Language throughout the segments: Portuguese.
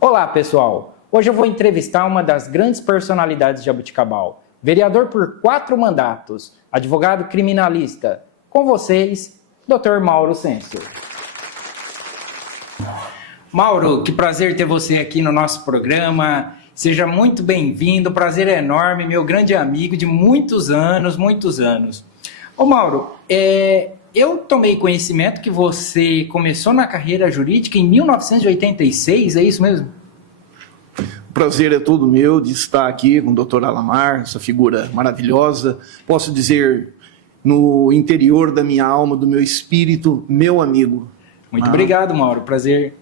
Olá, pessoal! Hoje eu vou entrevistar uma das grandes personalidades de Jaboticabal, vereador por 4 mandatos, advogado criminalista. Com vocês, Dr. Mauro Sensio. Mauro, que prazer ter você aqui no nosso programa. Seja muito bem-vindo, prazer é enorme, meu grande amigo de muitos anos. Ô Mauro, eu tomei conhecimento que você começou na carreira jurídica em 1986, é isso mesmo? O prazer é todo meu de estar aqui com o Dr. Alamar, essa figura maravilhosa. Posso dizer, no interior da minha alma, do meu espírito, meu amigo. Muito obrigado, Mauro, prazer.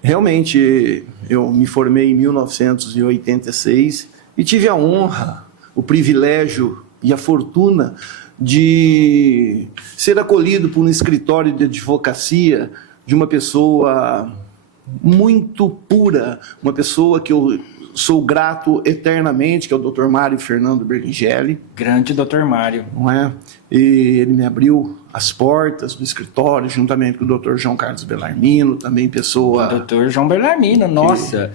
Realmente, eu me formei em 1986 e tive a honra, o privilégio e a fortuna de ser acolhido por um escritório de advocacia de uma pessoa muito pura, uma pessoa que eu sou grato eternamente, que é o Dr. Mário Fernando Berlingelli. Grande Dr. Mário. Não é? E ele me abriu as portas do escritório, juntamente com o Dr. João Carlos Bellarmino, também pessoa... O Dr. João Bellarmino, nossa,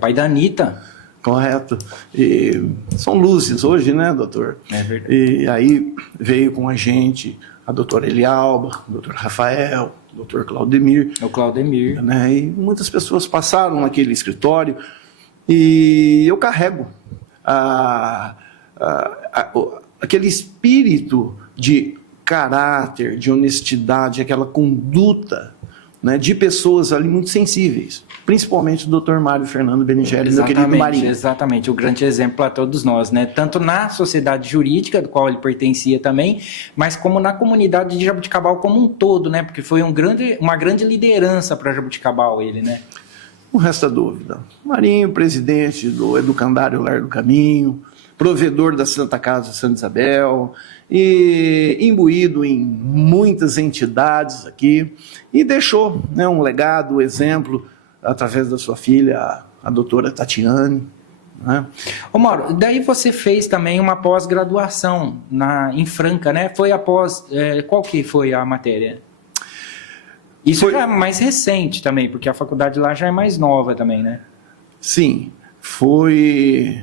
pai da Anitta. Correto. E são luzes hoje, né, doutor? É verdade. E aí veio com a gente a doutora Elialba, o doutor Rafael, o doutor Claudemir. O Claudemir. Né? E muitas pessoas passaram naquele escritório e eu carrego aquele espírito de caráter, de honestidade, aquela conduta, né, de pessoas ali muito sensíveis. Principalmente o Dr. Mário Fernando Berlingelli, meu querido Marinho. Exatamente, o grande exemplo para todos nós, né? Tanto na sociedade jurídica, do qual ele pertencia também, mas como na comunidade de Jaboticabal como um todo, né? Porque foi uma grande liderança para Jaboticabal ele, né? Não resta dúvida. Marinho, presidente do Educandário Lar do Caminho, provedor da Santa Casa Santa Isabel, e imbuído em muitas entidades aqui, e deixou, né, um legado, exemplo, através da sua filha, a doutora Tatiane. Né? Ô Mauro, daí você fez também uma pós-graduação em Franca, né? Foi após, qual que foi a matéria? Isso já é mais recente também, porque a faculdade lá já é mais nova também, né? Sim, foi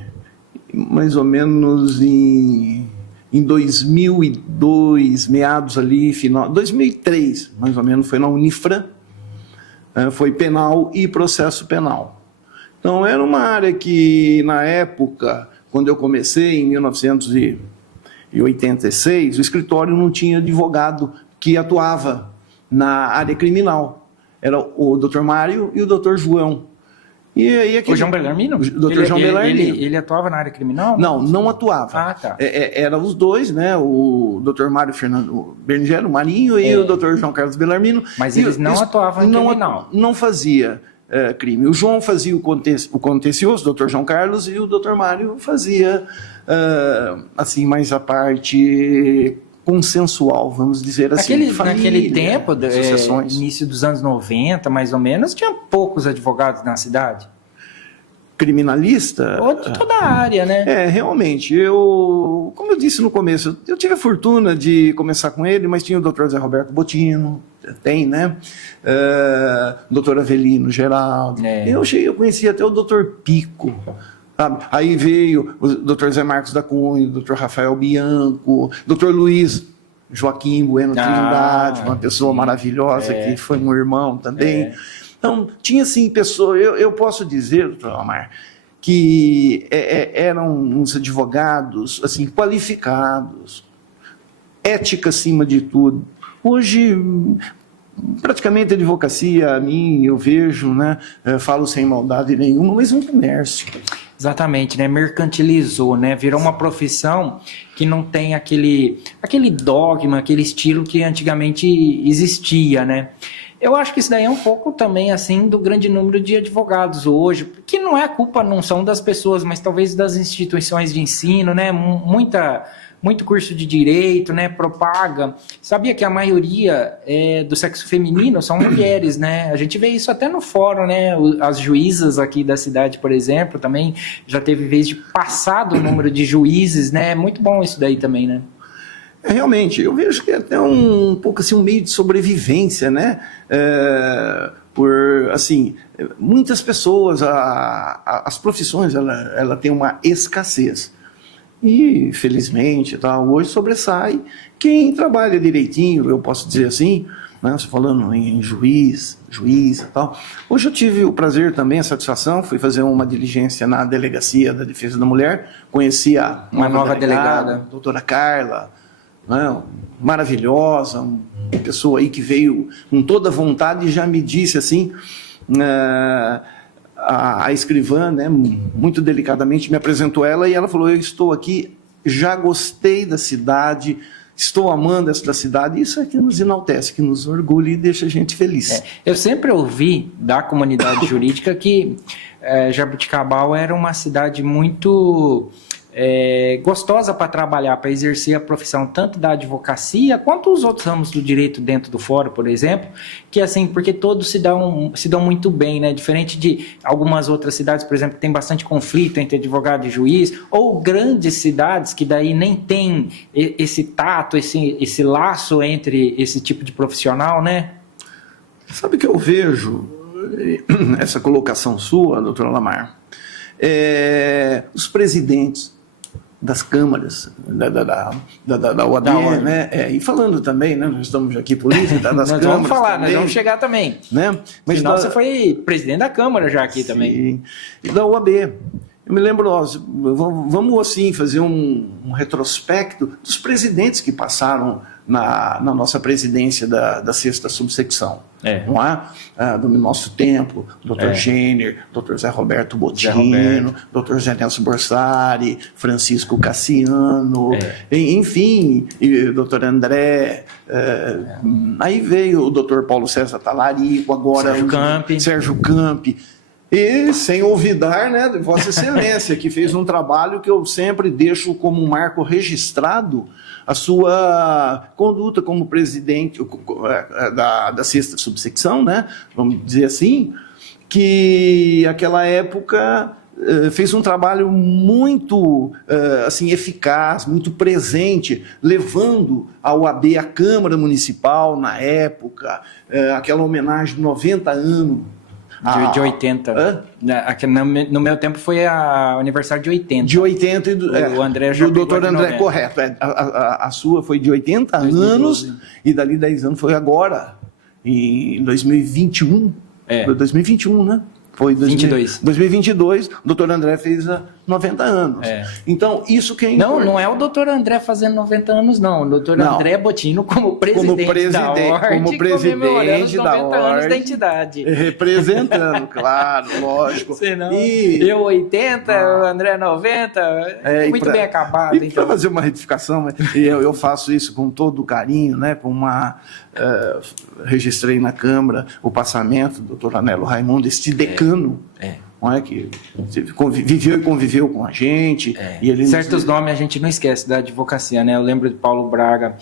mais ou menos em 2002, meados ali, final, 2003, mais ou menos, foi na Unifran. Foi penal e processo penal. Então, era uma área que, na época, quando eu comecei, em 1986, o escritório não tinha advogado que atuava na área criminal. Era o Dr. Mário e o Dr. João. E aí, o João Bellarmino? O Dr. João Bellarmino. Ele atuava na área criminal? Não atuava. Ah, tá. Eram os dois, né? O Dr. Mário Fernando Berlingelli, o Marinho, e o Dr. João Carlos Bellarmino. Mas eles não atuavam em criminal. Não fazia crime. O João fazia o contencioso, o Dr. João Carlos, e o Dr. Mário fazia, assim, mais a parte consensual, vamos dizer assim. Naquele tempo, início dos anos 90, mais ou menos, tinha poucos advogados na cidade. Criminalista? Ou de toda a área, né? Realmente. Como eu disse no começo, eu tive a fortuna de começar com ele, mas tinha o Dr. Zé Roberto Botino, tem, né? Dr. Avelino Geraldo. Eu conheci até o Dr. Pico. Sabe? Aí veio o Dr. Zé Marcos da Cunha, o Dr. Rafael Bianco, Dr. Luiz Joaquim Bueno Trindade, uma pessoa maravilhosa que foi um irmão também. Então, tinha assim pessoas, eu posso dizer, doutor Alamar, que eram uns advogados assim, qualificados, ética acima de tudo. Hoje, praticamente a advocacia, a mim, eu vejo, né, falo sem maldade nenhuma, mas um comércio. Exatamente, né? Mercantilizou, né? Virou uma profissão que não tem aquele dogma, aquele estilo que antigamente existia, né? Eu acho que isso daí é um pouco também, assim, do grande número de advogados hoje, que não é a culpa, não são das pessoas, mas talvez das instituições de ensino, né? Muito curso de direito, né, propaga. Sabia que a maioria do sexo feminino são mulheres, né? A gente vê isso até no fórum, né? As juízas aqui da cidade, por exemplo, também já teve vez de passar do número de juízes, né? É muito bom isso daí também, né? Realmente, eu vejo que é até um pouco assim um meio de sobrevivência, né? por, assim, muitas pessoas, as profissões, ela tem uma escassez. E, felizmente, hoje sobressai quem trabalha direitinho, eu posso dizer assim, né, você falando em juiz e tal. Hoje eu tive o prazer também, a satisfação, fui fazer uma diligência na Delegacia da Defesa da Mulher, conheci uma nova delegada, doutora Carla, né, maravilhosa, uma pessoa aí que veio com toda a vontade e já me disse assim, a escrivã, né, muito delicadamente me apresentou ela e ela falou, eu estou aqui, já gostei da cidade, estou amando essa cidade, isso é que nos enaltece, que nos orgulha e deixa a gente feliz. Eu sempre ouvi da comunidade jurídica que Jaboticabal era uma cidade muito gostosa para trabalhar, para exercer a profissão tanto da advocacia quanto os outros ramos do direito dentro do fórum, por exemplo, que assim, porque todos se dão muito bem, né? Diferente de algumas outras cidades, por exemplo, que tem bastante conflito entre advogado e juiz, ou grandes cidades que daí nem tem esse tato, esse laço entre esse tipo de profissional, né? Sabe que eu vejo essa colocação sua, doutora Lamar, os presidentes das câmaras, da OAB, né? E falando também, né? Nós estamos aqui por isso, das nós câmaras. Vamos falar, também, nós vamos chegar também. Né? Mas você foi presidente da Câmara já aqui. Sim. Também. E da OAB. Eu me lembro, vamos assim fazer um retrospecto dos presidentes que passaram na nossa presidência da 6ª subsecção. Não é? Do nosso tempo, Dr. Jenner, Dr. Zé Roberto Botino, Dr. Zé Nelson Borsari, Francisco Cassiano, enfim, e Dr. André, aí veio o Dr. Paulo César Talarico, agora Sérgio Campi. E sem olvidar, né, de Vossa Excelência, que fez um trabalho que eu sempre deixo como um marco registrado, a sua conduta como presidente da 6ª subsecção, né, vamos dizer assim, que naquela época fez um trabalho muito assim, eficaz, muito presente, levando a OAB à Câmara Municipal na época, aquela homenagem de 90 anos, de 80. No meu tempo foi o aniversário de 80. De 80 o André já do Dr. André, correto. A sua foi de 80 anos e dali 10 anos foi agora, em 2021. 2021, né? Foi 2022, o doutor André fez 90 anos. Então, isso que é importante. Não é o doutor André fazendo 90 anos, não. O doutor André Botino como presidente da ordem, como presidente os 90 anos da entidade. Representando, claro, lógico. Senão, eu 80, o André 90, muito bem acabado. E para fazer uma retificação, eu faço isso com todo o carinho, né, registrei na Câmara o passamento do doutor Anelo Raimundo, este decano, não é, que viveu e conviveu com a gente. E ele certos nomes a gente não esquece da advocacia, né? Eu lembro de Paulo Braga,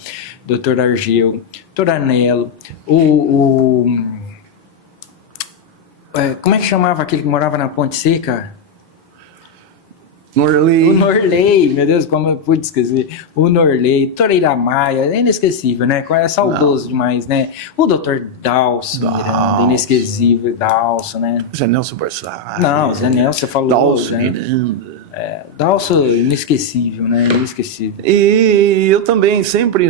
doutor Argel, doutor Anelo, como é que chamava aquele que morava na Ponte Seca? Norley. O Norley, meu Deus, como eu pude esquecer. O Norley, Toreira Maia, é inesquecível, né? É saudoso demais, né? O Dr. Dalso, inesquecível, Dalso, né? Zé Nelson Borsari. Não, Zé Nelson, você falou. Dalso, né? Dalso, inesquecível, né? Inesquecível. E eu também, sempre,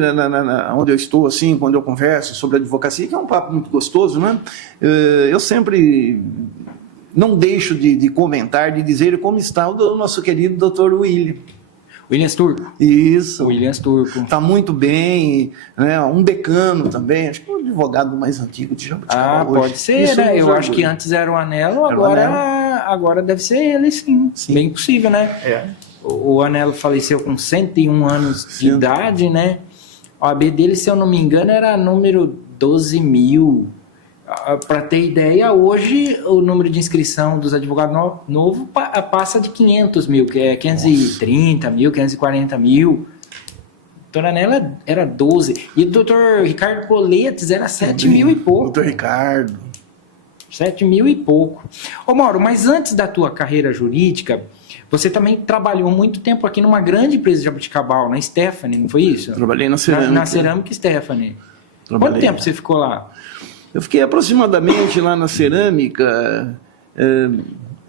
onde eu estou, assim, quando eu converso sobre advocacia, que é um papo muito gostoso, né? Eu sempre não deixo de comentar, de dizer como está o nosso querido Dr. Williams Turco. Isso. Williams Turco. Está muito bem, né? Um decano também, acho que é o advogado mais antigo de Jaboticabal hoje. Pode ser, né? Eu acho que antes era o Anelo, agora deve ser ele, sim. Bem possível, né? O Anelo faleceu com 101 anos de idade, né? A OAB dele, se eu não me engano, era número 12.000. Para ter ideia, hoje o número de inscrição dos advogados novos passa de 500 mil, que é 530 mil, 540 mil. Doutora Anela era 12. E o doutor Ricardo Coletes era 7 mil e pouco. Doutor Ricardo. 7 mil e pouco. Ô Mauro, mas antes da tua carreira jurídica, você também trabalhou muito tempo aqui numa grande empresa de Jaboticabal, na Stephanie, não foi isso? Trabalhei na Cerâmica. Na Cerâmica Stephanie. Quanto tempo você ficou lá? Eu fiquei aproximadamente lá na cerâmica,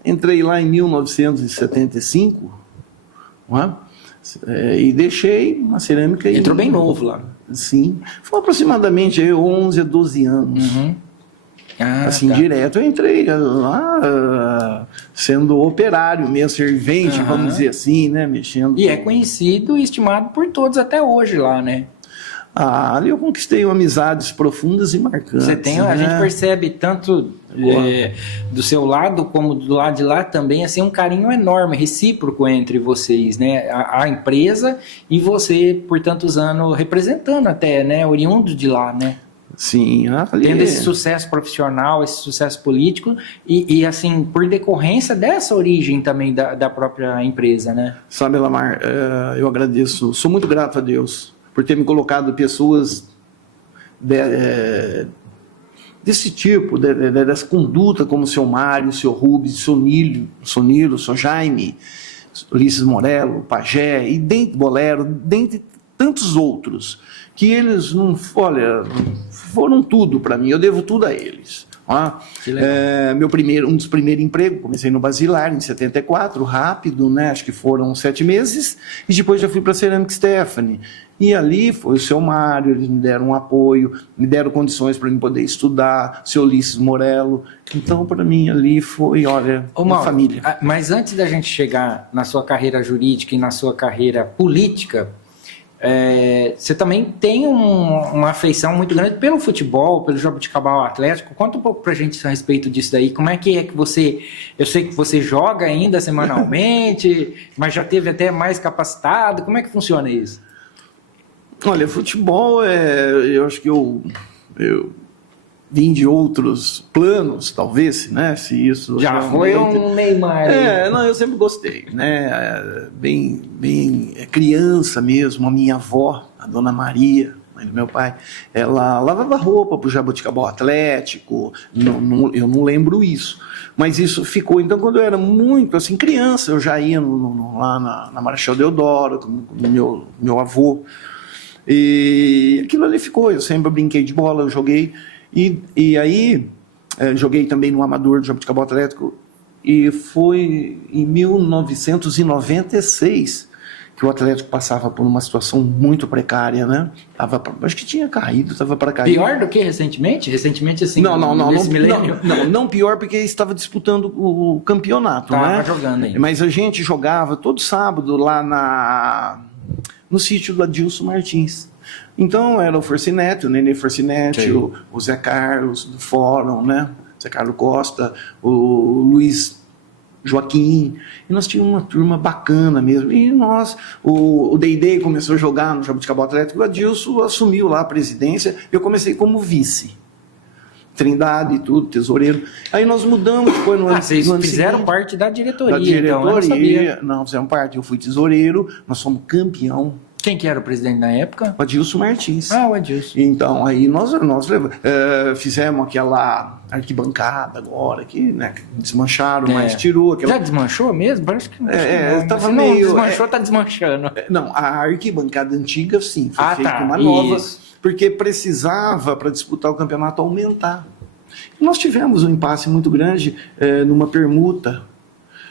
entrei lá em 1975, não é? E deixei a cerâmica... Entrou bem novo lá. Sim, foi aproximadamente 11 a 12 anos. Uhum. Assim, tá. direto, eu entrei lá sendo operário mesmo, servente, vamos dizer assim, né, mexendo. E é conhecido e estimado por todos até hoje lá, né? Ali eu conquistei amizades profundas e marcantes. Você tem, né? a gente percebe tanto do seu lado como do lado de lá também, assim, um carinho enorme, recíproco entre vocês, né? A empresa e você, por tantos anos, representando até, né? Oriundo de lá, né? Sim, ali... Tendo esse sucesso profissional, esse sucesso político e assim, por decorrência dessa origem também da própria empresa, né? Sabe, Lamar, eu agradeço, sou muito grato a Deus por ter me colocado pessoas desse tipo, dessa conduta, como o seu Mário, o seu Rubens, o seu Nilo, o seu Jaime, Ulisses Morello, Pajé, e Bolero, dentre tantos outros, que eles foram tudo para mim, eu devo tudo a eles. Um dos primeiros empregos, comecei no Basilar em 74, rápido, né? Acho que foram 7 meses, e depois já fui para a Cerâmica Stephanie. E ali foi o seu Mário, eles me deram um apoio, me deram condições para eu poder estudar, o seu Ulisses Morello. Então, para mim, ali foi, uma família. Mas antes da gente chegar na sua carreira jurídica e na sua carreira política, você também tem uma afeição muito grande pelo futebol, pelo Jaboticabal Atlético. Conta um pouco pra gente a respeito disso daí. Como é que você... Eu sei que você joga ainda semanalmente, mas já teve até mais capacitado. Como é que funciona isso? Olha, futebol, eu acho que eu vim de outros planos, talvez, né? Se isso já foi um Neymar. Não, eu sempre gostei, né? Bem criança mesmo, a minha avó, a Dona Maria, mãe do meu pai, ela lavava roupa pro Jaboticabal Atlético, eu não lembro isso, mas isso ficou. Então, quando eu era muito, assim, criança, eu já ia lá na Marechal Deodoro, com o meu avô, e aquilo ali ficou. Eu sempre brinquei de bola, eu joguei. E aí, joguei também no Amador do Jaboticabal Atlético, e foi em 1996 que o Atlético passava por uma situação muito precária, né? Acho que tinha caído, estava para cair. Pior do que recentemente? Recentemente, assim, não pior, porque estava disputando o campeonato, né? Jogando ainda. Mas a gente jogava todo sábado lá no sítio do Adilson Martins. Então era o Forcinetti, o Nenê Forcinetti, o Zé Carlos do Fórum, né? Zé Carlos Costa, o Luiz Joaquim, e nós tínhamos uma turma bacana mesmo. E o Deidei começou a jogar no Jaboticabal Atlético, o Adilson assumiu lá a presidência, eu comecei como vice. Trindade e tudo, tesoureiro. Aí nós mudamos depois no ano seguinte. Vocês fizeram parte da diretoria, da diretoria, então, eu não sabia. Não, fizemos parte. Eu fui tesoureiro, nós fomos campeão. Quem que era o presidente na época? O Adilson Martins. O Adilson. Então, aí nós fizemos aquela arquibancada agora, que, né, desmancharam, mas tirou aquela... Já desmanchou mesmo? Parece que não. Tava não meio... desmanchou, tá desmanchando. Não, a arquibancada antiga, sim, foi feita uma isso. nova, porque precisava, para disputar o campeonato, aumentar. E nós tivemos um impasse muito grande numa permuta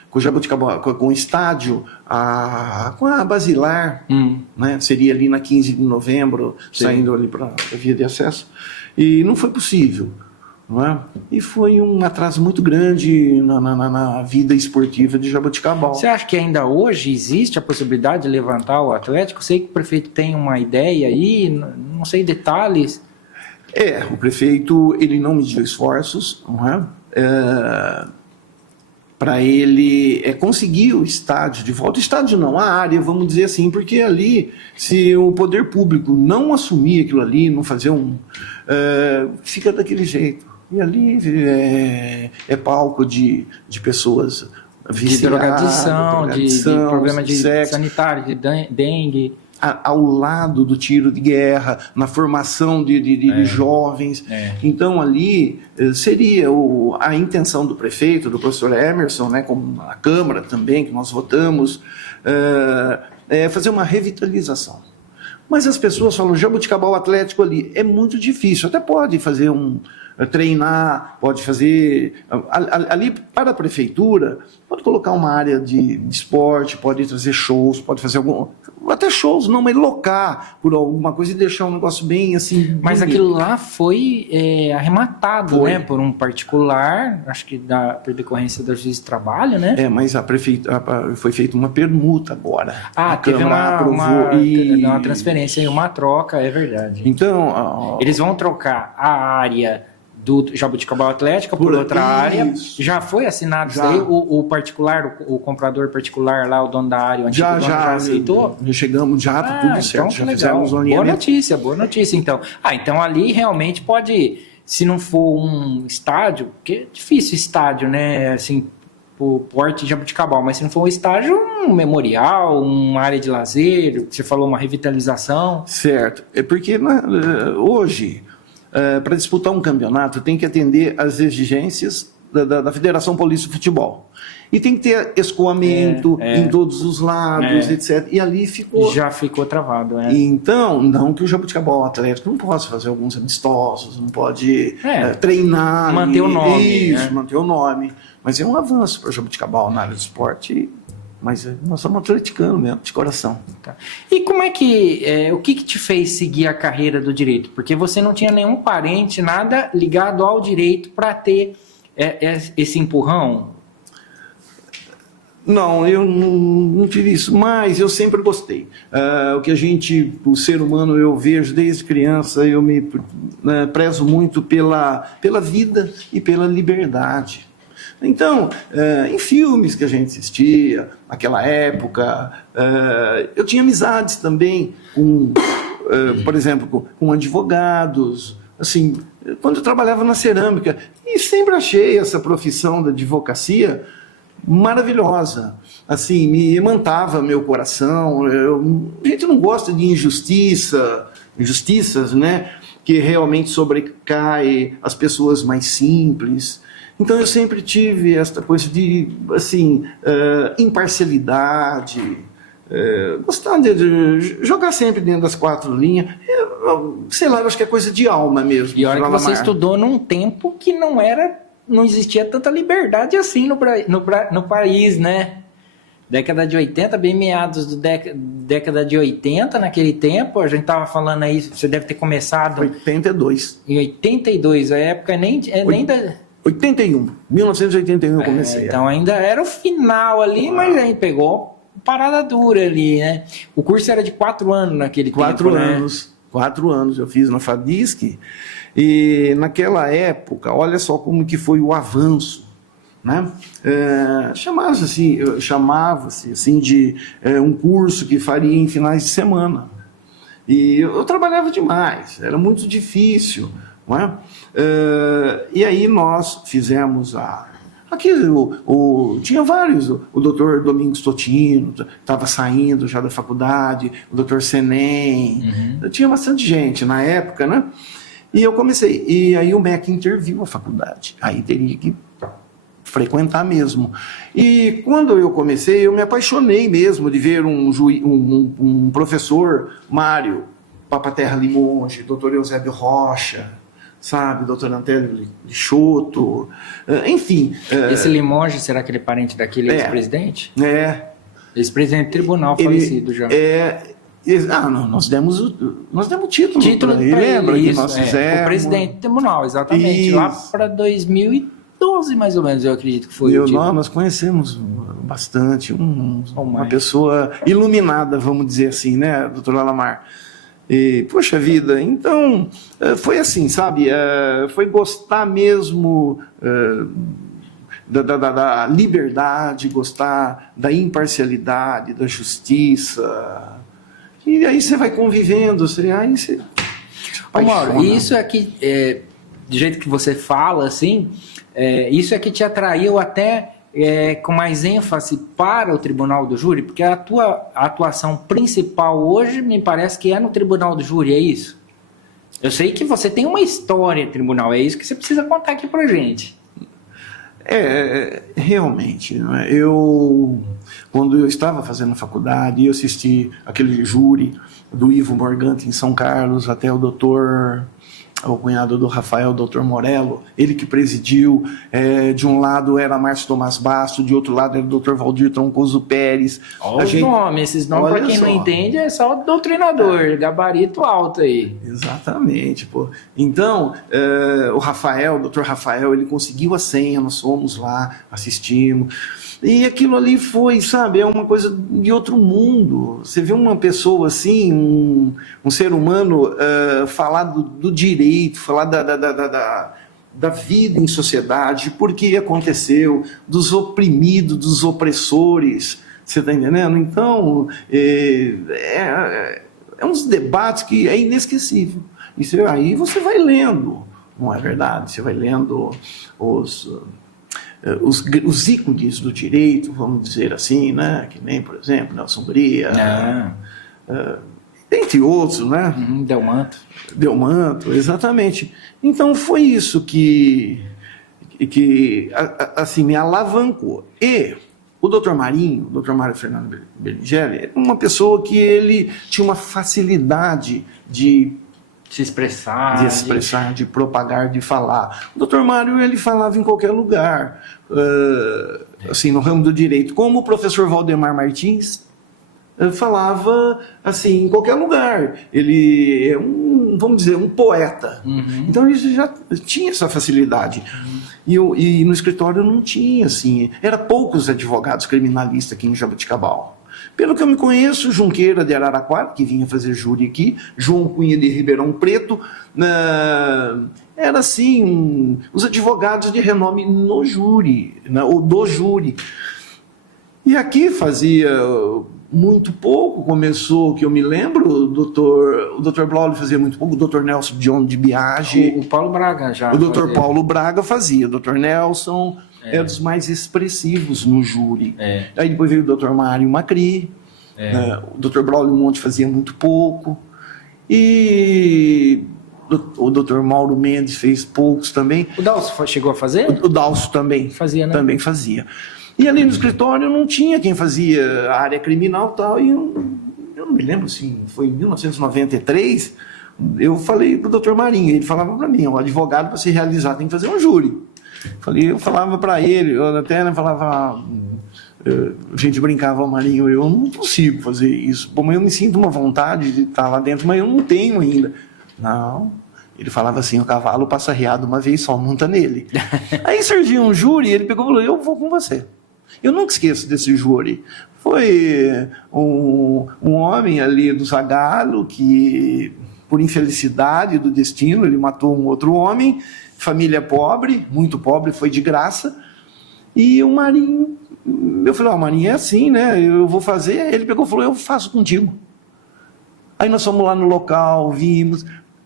com o Jaboticabal, com o estádio, com a Basilar, né? Seria ali na 15 de novembro, saindo ali para a via de acesso, e não foi possível, não é? E foi um atraso muito grande na vida esportiva de Jaboticabal. Você acha que ainda hoje existe a possibilidade de levantar o Atlético? Sei que o prefeito tem uma ideia aí, não sei detalhes. O prefeito, ele não mediu esforços, não é? Para ele conseguir o estádio de volta. O estádio não, a área, vamos dizer assim, porque ali, se o poder público não assumir aquilo ali, não fazer fica daquele jeito. E ali é palco de pessoas viciadas, de drogadição, de problema de sexo, sanitário, de dengue. Ao lado do tiro de guerra, na formação de jovens. Então ali seria a intenção do prefeito, do professor Emerson, né, como a Câmara também, que nós votamos, fazer uma revitalização. Mas as pessoas falam, Jaboticabal Atlético ali, é muito difícil, até pode fazer treinar, pode fazer... Ali, para a prefeitura, pode colocar uma área de esporte, pode trazer shows, pode fazer até shows, não, mas locar por alguma coisa e deixar um negócio bem assim... Mas bonito. aquilo lá foi arrematado, Foi. né? Por um particular, acho que por decorrência da Justiça do Trabalho, né? Mas a prefeitura foi feita uma permuta agora. A Teve Câmara uma aprovou transferência e uma troca, é verdade. Então... Eles vão trocar a área do Jaboticabal Atlética por outra área. Já foi assinado isso aí? O particular, o comprador particular lá, o dono da área, o antigo dono, já aceitou? Já chegamos, tá tudo certo. Então, já legal. fizemos um alinhamento. Boa notícia, então. Então ali realmente pode, se não for um estádio, porque é difícil estádio, né? Assim, o porte de Jaboticabal, mas se não for um estádio, um memorial, uma área de lazer, você falou uma revitalização. Certo. É porque hoje, para disputar um campeonato, tem que atender às exigências da Federação Paulista de Futebol. E tem que ter escoamento em todos os lados, etc. E ali ficou... Já ficou travado, Então, não que o Jaboticabal Atlético não possa fazer alguns amistosos, não pode treinar... Manter o nome. Isso, manter o nome. Mas é um avanço para o Jaboticabal na área do esporte. Mas nós somos atleticanos mesmo, de coração. Tá. E como é que... o que te fez seguir a carreira do direito? Porque você não tinha nenhum parente, nada ligado ao direito para ter esse empurrão? Não, eu não tive isso, mas eu sempre gostei. O ser humano, eu vejo desde criança, eu me prezo muito pela vida e pela liberdade. Então, em filmes que a gente assistia, naquela época, eu tinha amizades também com, por exemplo, com advogados, assim, quando eu trabalhava na cerâmica, e sempre achei essa profissão da advocacia maravilhosa, assim, me imantava meu coração. A gente não gosta de injustiças, né, que realmente sobrecai as pessoas mais simples. Então eu sempre tive esta coisa de, assim, imparcialidade, gostar de jogar sempre dentro das quatro linhas. Sei lá, eu acho que é coisa de alma mesmo. E olha que você estudou num tempo que não existia tanta liberdade assim no país, né? Década de 80, bem meados da década de 80, naquele tempo, a gente tava falando aí, você deve ter começado... 82. Em 82, a época nem da... 1981 eu comecei. Então ainda era o final ali, mas aí pegou parada dura ali, né? O curso era de 4 anos naquele tempo, 4 anos. 4 anos eu fiz na FADISC, e naquela época, olha só como que foi o avanço, né? Chamava-se assim de um curso que faria em finais de semana. E eu trabalhava demais, era muito difícil, não é? E aí nós fizemos tinha vários, o doutor Domingos Totino estava saindo já da faculdade, o doutor Senem, tinha bastante gente na época, né? E eu comecei, e aí o MEC interviu a faculdade, aí teria que frequentar mesmo. E quando eu comecei, eu me apaixonei mesmo de ver um professor, Mário Papaterra Limonge, doutor Eusébio Rocha, sabe, doutor Antélio Lixoto, enfim. Esse Limonge, será que ele é parente daquele ex-presidente? Ex-presidente do tribunal falecido já. Não, nós demos título para ele, lembra que nós fizemos? O presidente do tribunal, exatamente, isso. Lá para 2012 mais ou menos, eu acredito que foi o título. Nós conhecemos bastante, uma pessoa iluminada, vamos dizer assim, né, doutor Alamar? E, poxa vida, então foi assim, sabe, foi gostar mesmo da liberdade, gostar da imparcialidade, da justiça, e aí você vai convivendo, você Mauro, isso aqui, do jeito que você fala, assim, isso é que te atraiu até com mais ênfase para o Tribunal do Júri? Porque a tua atuação principal hoje me parece que é no Tribunal do Júri, é isso? Eu sei que você tem uma história de tribunal, é isso que você precisa contar aqui pra gente. Realmente, né? Quando eu estava fazendo faculdade, eu assisti aquele júri do Ivo Morgante em São Carlos, até o doutor o cunhado do Rafael, o Dr. Morello, ele que presidiu, de um lado era Márcio Tomás Basto, de outro lado era o Dr. Valdir Troncoso Pérez. Esses nomes, para quem não entende, é só doutrinador, gabarito alto aí. Exatamente, pô. Então, o Dr. Rafael, ele conseguiu a senha, nós fomos lá, assistimos. E aquilo ali foi, sabe, é uma coisa de outro mundo. Você vê uma pessoa assim, um ser humano falar do direito, falar da vida em sociedade, por que aconteceu, dos oprimidos, dos opressores, você está entendendo? Então, é uns debates que é inesquecível. Aí você vai lendo, não é verdade? Você vai lendo os ícones do direito, vamos dizer assim, né? Que nem, por exemplo, Nelson Bria, entre outros, né? Delmanto, exatamente. Então foi isso que assim, me alavancou. E o Dr. Mário Fernando Bernigelli, é uma pessoa que ele tinha uma facilidade de se expressar, de propagar, de falar. O Dr. Mário, ele falava em qualquer lugar, assim, no ramo do direito, como o professor Valdemar Martins falava, assim, em qualquer lugar. Ele é vamos dizer, um poeta. Então, ele já tinha essa facilidade. E no escritório não tinha, assim, era poucos advogados criminalistas aqui em Jaboticabal. Pelo que eu me conheço, Junqueira de Araraquara, que vinha fazer júri aqui, João Cunha de Ribeirão Preto, era assim, os advogados de renome no júri, ou do júri. E aqui fazia muito pouco, começou, que eu me lembro, o Dr. Blaulio fazia muito pouco, o Dr. Nelson John de Biagi. O Paulo Braga já. O Dr. Paulo Braga fazia, o Dr. Nelson era dos mais expressivos no júri. Aí depois veio o Dr. Mário Macri, o Dr. Braulio Monte fazia muito pouco, e o Dr. Mauro Mendes fez poucos também. O Dalcio chegou a fazer? O Dalcio também. Fazia, né? Também fazia. E ali no escritório não tinha quem fazia a área criminal e tal, e eu não me lembro se foi em 1993, eu falei pro Dr. Marinho, ele falava para mim, o advogado para se realizar tem que fazer um júri. Eu falava para ele, eu até falava, a gente brincava, Marinho, eu não consigo fazer isso, bom, eu me sinto uma vontade de estar lá dentro, mas eu não tenho ainda. Não. Ele falava assim, o cavalo passa arriado uma vez só, monta nele. Aí surgiu um júri, ele pegou e falou, eu vou com você. Eu nunca esqueço desse júri. Foi um homem ali do Zagalo que, por infelicidade do destino, ele matou um outro homem, família pobre, muito pobre, foi de graça. E o Marinho, eu falei, o Marinho é assim, né? Eu vou fazer. Ele pegou e falou, eu faço contigo. Aí nós fomos lá no local, vimos.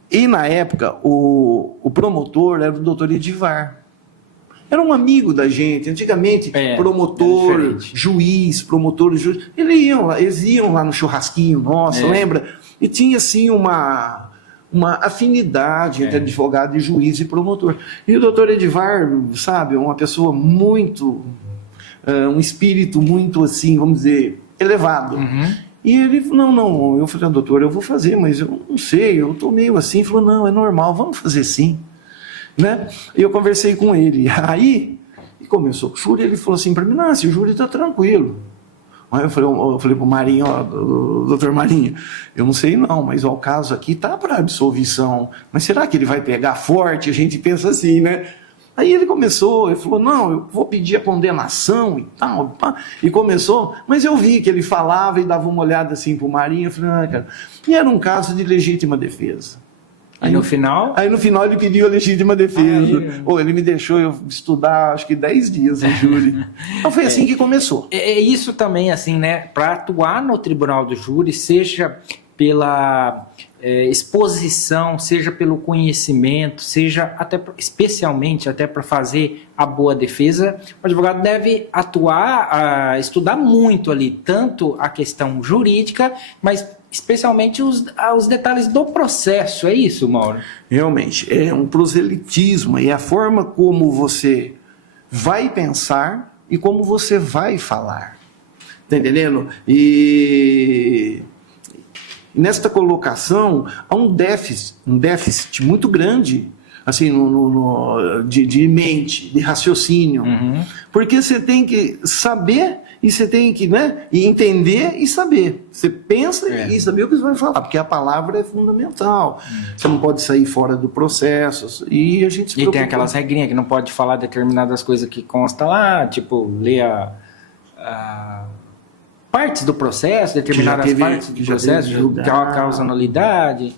E na época, o promotor era o doutor Edivar. Era um amigo da gente. Antigamente, promotor, juiz, eles iam lá no churrasquinho nosso, lembra? E tinha assim uma afinidade entre advogado e juiz e promotor. E o doutor Edivar, sabe, uma pessoa muito, um espírito muito assim, vamos dizer, elevado. E ele falou, não, eu falei, doutor, eu vou fazer, mas eu não sei, eu tô meio assim. Ele falou, não, é normal, vamos fazer sim. Né? E eu conversei com ele. Aí, começou o júri, ele falou assim para mim, não, esse júri tá tranquilo. Aí eu falei pro Marinho, doutor Marinho, eu não sei não, mas o caso aqui tá para absolvição. Mas será que ele vai pegar forte? A gente pensa assim, né? Aí ele falou, não, eu vou pedir a condenação e tal, e começou, mas eu vi que ele falava e dava uma olhada assim pro Marinho, eu falei, cara, e era um caso de legítima defesa. Aí no final? Aí no final ele pediu a legítima defesa. Ele me deixou eu estudar, acho que 10 dias no júri. Então foi assim que começou. É isso também, assim, né? Para atuar no tribunal do júri, seja pela exposição, seja pelo conhecimento, seja até especialmente até para fazer a boa defesa, o advogado deve atuar, estudar muito ali, tanto a questão jurídica, mas especialmente os detalhes do processo. É isso, Mauro? Realmente, é um proselitismo, é a forma como você vai pensar e como você vai falar. Tá entendendo? nesta colocação há um déficit muito grande, assim, de mente, de raciocínio, porque você tem que saber e você tem que, né, entender e saber. Você pensa e saber o que você vai falar, porque a palavra é fundamental. Você não pode sair fora do processo. E a gente se E tem aquelas regrinhas que não pode falar determinadas coisas que consta lá, tipo, ler partes do processo, determinadas partes do processo, que causa nulidade.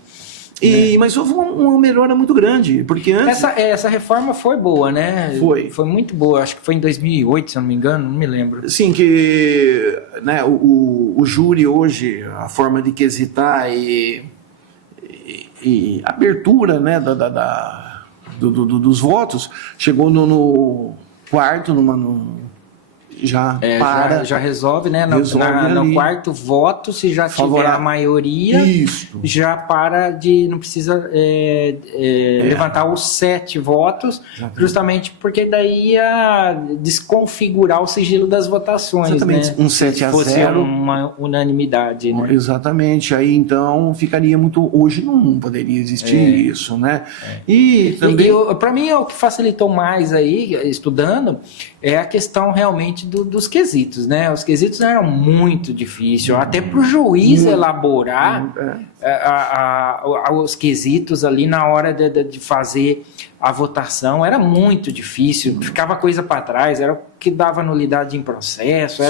Mas houve uma melhora muito grande, porque antes... Essa reforma foi boa, né? Foi muito boa, acho que foi em 2008, se eu não me engano, não me lembro. Sim, que, né, o júri hoje, a forma de quesitar e abertura, né, dos votos, chegou no quarto, já resolve, né? No quarto voto, se já tiver a maioria, já não precisa levantar os 7 votos, justamente porque daí ia desconfigurar o sigilo das votações. Exatamente, né? Um 7 a 0. Se fosse uma unanimidade, né? Exatamente, aí então ficaria muito... Hoje não poderia existir isso, né? E também... Para mim, o que facilitou mais aí, estudando, é a questão realmente dos quesitos, né? Os quesitos eram muito difíceis, até para o juiz elaborar os quesitos ali na hora de fazer a votação, era muito difícil, ficava coisa para trás, era o que dava nulidade em processo,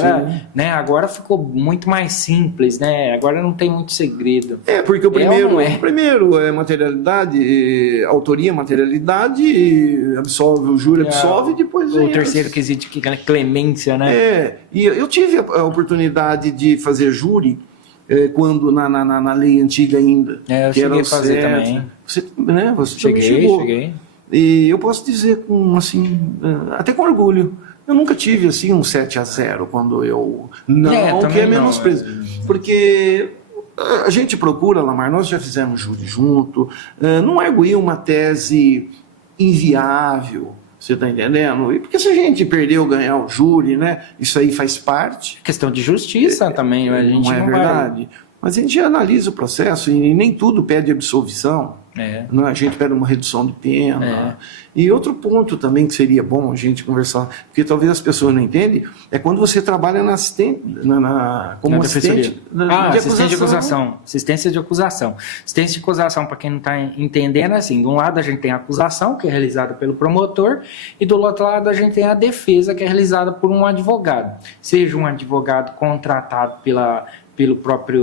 né? Agora ficou muito mais simples, né? Agora não tem muito segredo. Porque o primeiro é materialidade, autoria, materialidade, absolve, o júri absolve, depois o terceiro quesito, que é clemência, né? E eu tive a oportunidade de fazer júri quando na lei antiga ainda. Eu cheguei a fazer também. Você cheguei. E eu posso dizer até com orgulho, eu nunca tive assim um 7 a 0 quando eu... que é menosprezo. Porque a gente procura, Lamar, nós já fizemos júri junto, não arguir uma tese inviável, você está entendendo? E porque se a gente perder ou ganhar o júri, né, isso aí faz parte. Questão de justiça também, a gente não é verdade. Mas a gente analisa o processo e nem tudo pede absolvição. A gente pede uma redução de pena. E outro ponto também que seria bom a gente conversar, porque talvez as pessoas não entendem, é quando você trabalha como assistente de acusação. Assistência de acusação. Assistência de acusação, para quem não está entendendo, é assim, de um lado a gente tem a acusação, que é realizada pelo promotor, e do outro lado a gente tem a defesa, que é realizada por um advogado. Seja um advogado contratado pela própria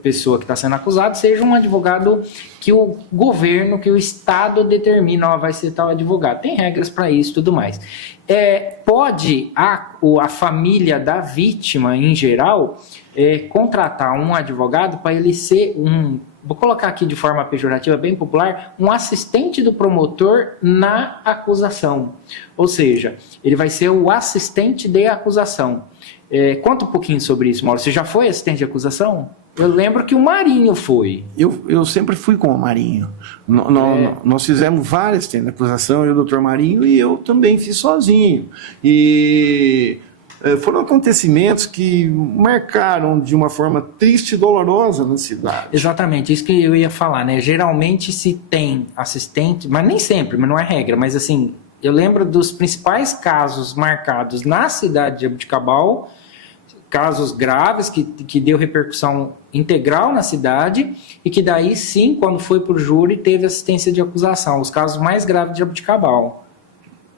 pessoa que está sendo acusada, seja um advogado que o governo, que o Estado determina, vai ser tal advogado. Tem regras para isso e tudo mais. Pode a família da vítima, em geral, contratar um advogado para ele ser vou colocar aqui de forma pejorativa, bem popular, um assistente do promotor na acusação. Ou seja, ele vai ser o assistente de acusação. Conta um pouquinho sobre isso, Mauro. Você já foi assistente de acusação? Eu lembro que o Marinho foi. Eu sempre fui com o Marinho. Nós fizemos várias assistentes de acusação, eu e o doutor Marinho, e eu também fiz sozinho. E foram acontecimentos que marcaram de uma forma triste e dolorosa na cidade. Exatamente, isso que eu ia falar, né? Geralmente se tem assistente, mas nem sempre, mas não é regra, mas assim, eu lembro dos principais casos marcados na cidade de Jaboticabal, casos graves que deu repercussão integral na cidade e que daí sim, quando foi para o júri, teve assistência de acusação, os casos mais graves de Jaboticabal.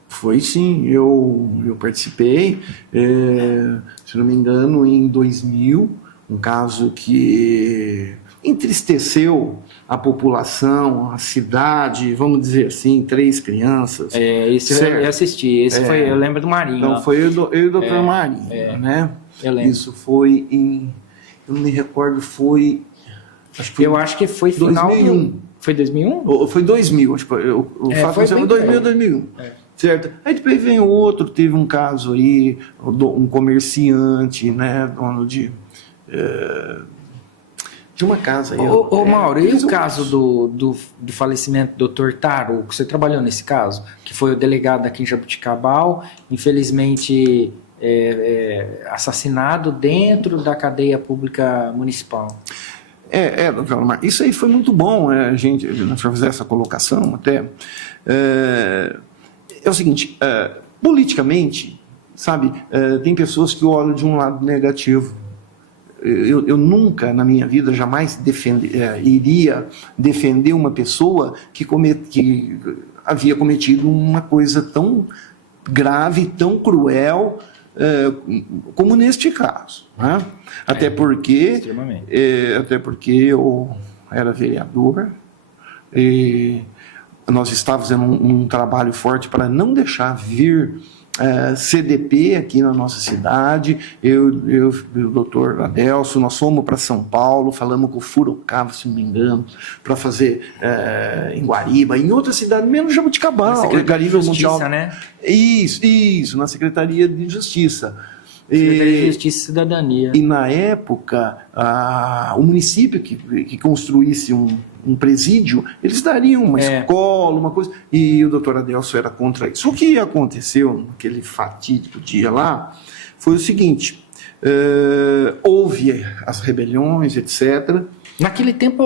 Foi sim, eu participei, se não me engano, em 2000, um caso que entristeceu a população, a cidade, vamos dizer assim, 3 crianças. Esse eu assisti, eu lembro do Marinho. Então foi eu e o doutor Marinho, né? Eu lembro. Isso foi eu não me recordo, foi... Eu acho que foi final 2001. Foi 2001? Foi 2000, acho que o fato foi 2001. Certo? Aí depois vem outro, teve um caso aí, um comerciante, né, dono de uma casa. Mauro, e o caso do falecimento do Dr. Taro, que você trabalhou nesse caso, que foi o delegado aqui em Jaboticabal, infelizmente assassinado dentro da cadeia pública municipal? Doutor Almar, isso aí foi muito bom, a gente fazer essa colocação até. É o seguinte, politicamente, sabe, tem pessoas que olham de um lado negativo. Eu nunca, na minha vida, jamais iria defender uma pessoa que havia cometido uma coisa tão grave, tão cruel, como neste caso, né? Até porque eu era vereador e nós estávamos fazendo um trabalho forte para não deixar vir CDP aqui na nossa cidade. Eu e o doutor Adelso, nós fomos para São Paulo, falamos com o Furocaba, se não me engano, para fazer em Guariba, em outra cidade, menos Jabuticabal, Secretaria de Justiça, né? Isso, na Secretaria de Justiça. Secretaria de Justiça e Cidadania. E na época, o município que construísse um presídio, eles dariam uma escola, uma coisa, e o doutor Adelso era contra isso. O que aconteceu naquele fatídico dia lá foi o seguinte: houve as rebeliões, etc. Naquele tempo,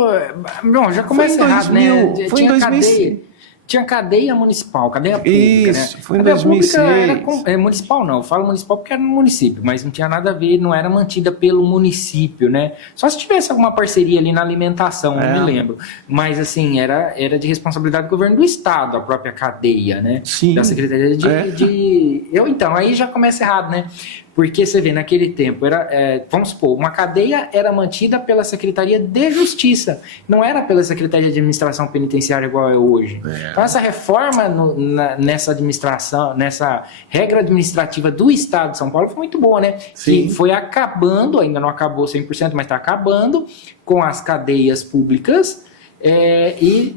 não, já começa errado, né? Foi em 2006. Tinha cadeia municipal, cadeia pública, isso, né? Foi em 2006. Municipal não, eu falo municipal porque era no município, mas não tinha nada a ver, não era mantida pelo município, né? Só se tivesse alguma parceria ali na alimentação, não me lembro. Mas, assim, era de responsabilidade do governo do estado, a própria cadeia, né? Sim. Da Secretaria Então, aí já começa errado, né? Porque você vê, naquele tempo, vamos supor, uma cadeia era mantida pela Secretaria de Justiça, não era pela Secretaria de Administração Penitenciária igual é hoje. Então, essa reforma nessa administração, nessa regra administrativa do Estado de São Paulo foi muito boa, né? Sim. Que foi acabando, ainda não acabou 100%, mas está acabando com as cadeias públicas, e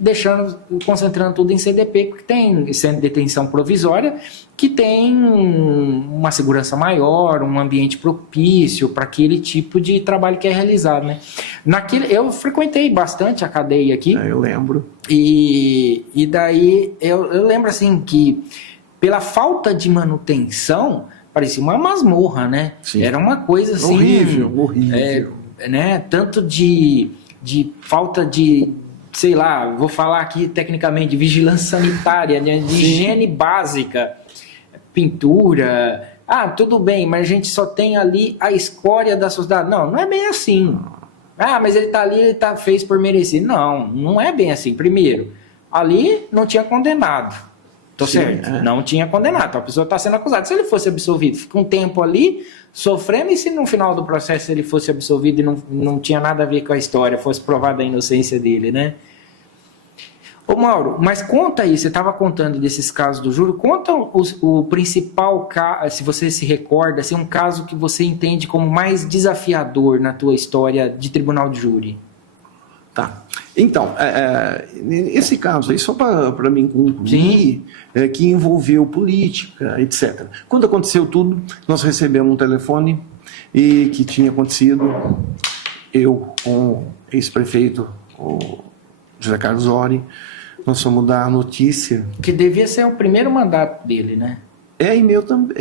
concentrando tudo em CDP, que tem centro de detenção provisória, que tem uma segurança maior, um ambiente propício para aquele tipo de trabalho que é realizado, né? Eu frequentei bastante a cadeia aqui. Eu lembro. E daí eu lembro assim que pela falta de manutenção parecia uma masmorra, né? Sim. Era uma coisa assim horrível. Né? Tanto de falta de, sei lá, vou falar aqui tecnicamente, de vigilância sanitária, né? De higiene básica, pintura. Tudo bem, mas a gente só tem ali a escória da sociedade. Não é bem assim. Mas ele tá ali, ele fez por merecer. Não é bem assim. Primeiro, ali não tinha condenado. Certo? Não tinha condenado. Então a pessoa está sendo acusada. Se ele fosse absolvido, fica um tempo ali sofrendo, e se no final do processo ele fosse absolvido e não tinha nada a ver com a história, fosse provada a inocência dele, né? Ô Mauro, mas conta aí, você estava contando desses casos do júri, conta o principal caso, se você se recorda, assim, um caso que você entende como mais desafiador na tua história de tribunal de júri. Tá. Então, esse caso aí, só para mim concluir, que envolveu política, etc. Quando aconteceu tudo, nós recebemos um telefone e que tinha acontecido, eu com o ex-prefeito, o José Carlos Ori, nós fomos dar a notícia. Que devia ser o primeiro mandato dele, né? E meu também.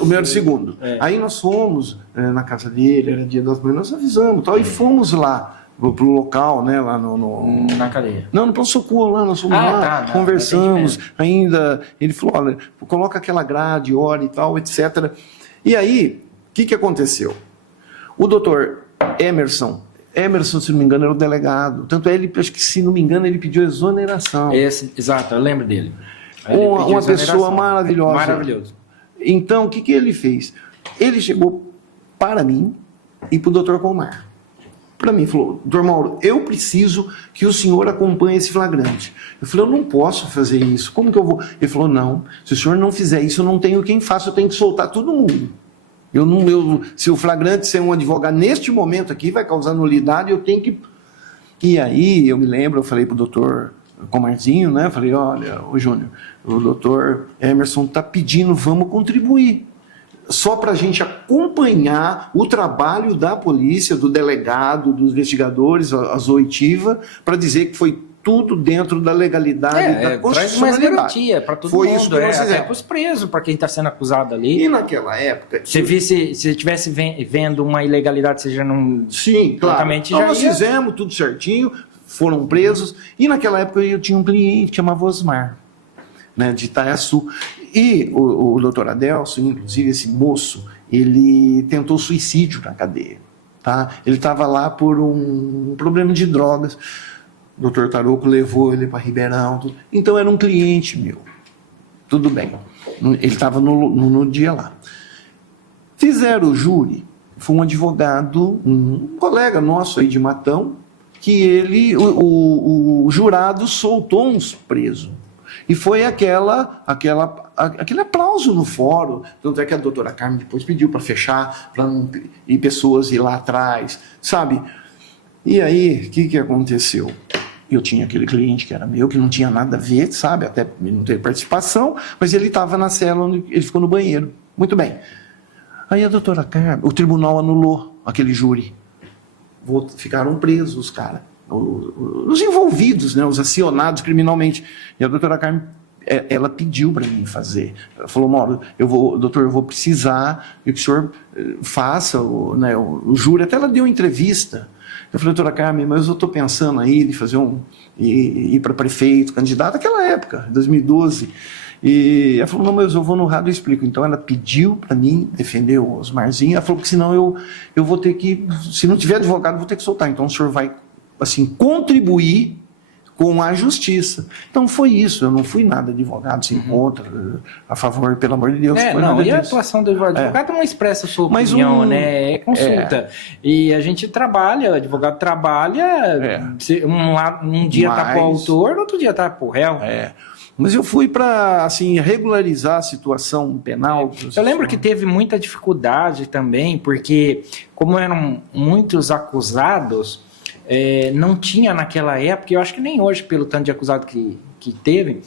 O meu era o segundo. Aí nós fomos na casa dele, era dia das mães, nós avisamos tal, e fomos lá pro local, né, lá na cadeia. Não, no pronto-socorro lá, nós fomos lá, conversamos, ainda, ele falou, olha, coloca aquela grade, ora e tal, etc. E aí, o que aconteceu? O doutor Emerson, se não me engano, era o delegado. Tanto ele, acho que, se não me engano, ele pediu exoneração. Exato, eu lembro dele. Uma pessoa maravilhosa. Maravilhoso. Então, o que ele fez? Ele chegou para mim e para o doutor Colmar. Para mim, falou, doutor Mauro, eu preciso que o senhor acompanhe esse flagrante. Eu falei, eu não posso fazer isso. Como que eu vou? Ele falou, não, se o senhor não fizer isso, eu não tenho quem faça, eu tenho que soltar todo mundo. Se o flagrante ser um advogado neste momento aqui vai causar nulidade, eu tenho que... E aí, eu me lembro, eu falei para o doutor Comarzinho, né? Eu falei, olha, ô Júnior, o doutor Emerson está pedindo, vamos contribuir. Só para a gente acompanhar o trabalho da polícia, do delegado, dos investigadores, as oitivas, para dizer que foi tudo dentro da legalidade, da traz mais constitucionalidade. garantia para todo Foi mundo, isso que nós até fizemos. para os presos, para quem está sendo acusado ali. E naquela época... Se estivesse vendo uma ilegalidade, você já não... Sim, claro. Totalmente Então já nós ia... fizemos tudo certinho, foram presos, e naquela época eu tinha um cliente que chamava Osmar, né, de Itaiaçu. E o doutor Adelson, inclusive esse moço, ele tentou suicídio na cadeia. Tá? Ele estava lá por um problema de drogas. O doutor Tarouco levou ele para Ribeirão. Tudo. Então era um cliente meu. Tudo bem. Ele estava no dia lá. Fizeram o júri. Foi um advogado, um colega nosso aí de Matão, que o jurado soltou uns presos. E foi aquele aplauso no fórum. Tanto é que a doutora Carmen depois pediu para fechar, para não ir pessoas ir lá atrás, sabe? E aí, o que aconteceu? Eu tinha aquele cliente que era meu, que não tinha nada a ver, sabe? Até não teve participação, mas ele estava na cela onde ele ficou no banheiro. Muito bem. Aí a doutora Carmen, o tribunal anulou aquele júri. Ficaram presos os caras. Os envolvidos, né, os acionados criminalmente. E a doutora Carmen, ela pediu para mim fazer. Ela falou, Mauro, doutor, eu vou precisar que o senhor faça o júri. Até ela deu uma entrevista. Eu falei, doutora Carmen, mas eu estou pensando aí de fazer ir para prefeito, candidato, naquela época, 2012. E ela falou, não, mas eu vou no rádio e explico. Então ela pediu para mim defender o Osmarzinho. Ela falou que senão eu vou ter que, se não tiver advogado, eu vou ter que soltar. Então o senhor vai assim, contribuir com a justiça. Então foi isso, eu não fui nada advogado, se contra, a favor, pelo amor de Deus. E a atuação do advogado não expressa a sua opinião, né? É consulta. E a gente trabalha, o advogado trabalha, um dia está para o autor, outro dia está para o réu. Mas eu fui para assim, regularizar a situação penal. Eu lembro que teve muita dificuldade também, porque como eram muitos acusados, não tinha naquela época, eu acho que nem hoje, pelo tanto de acusado que teve,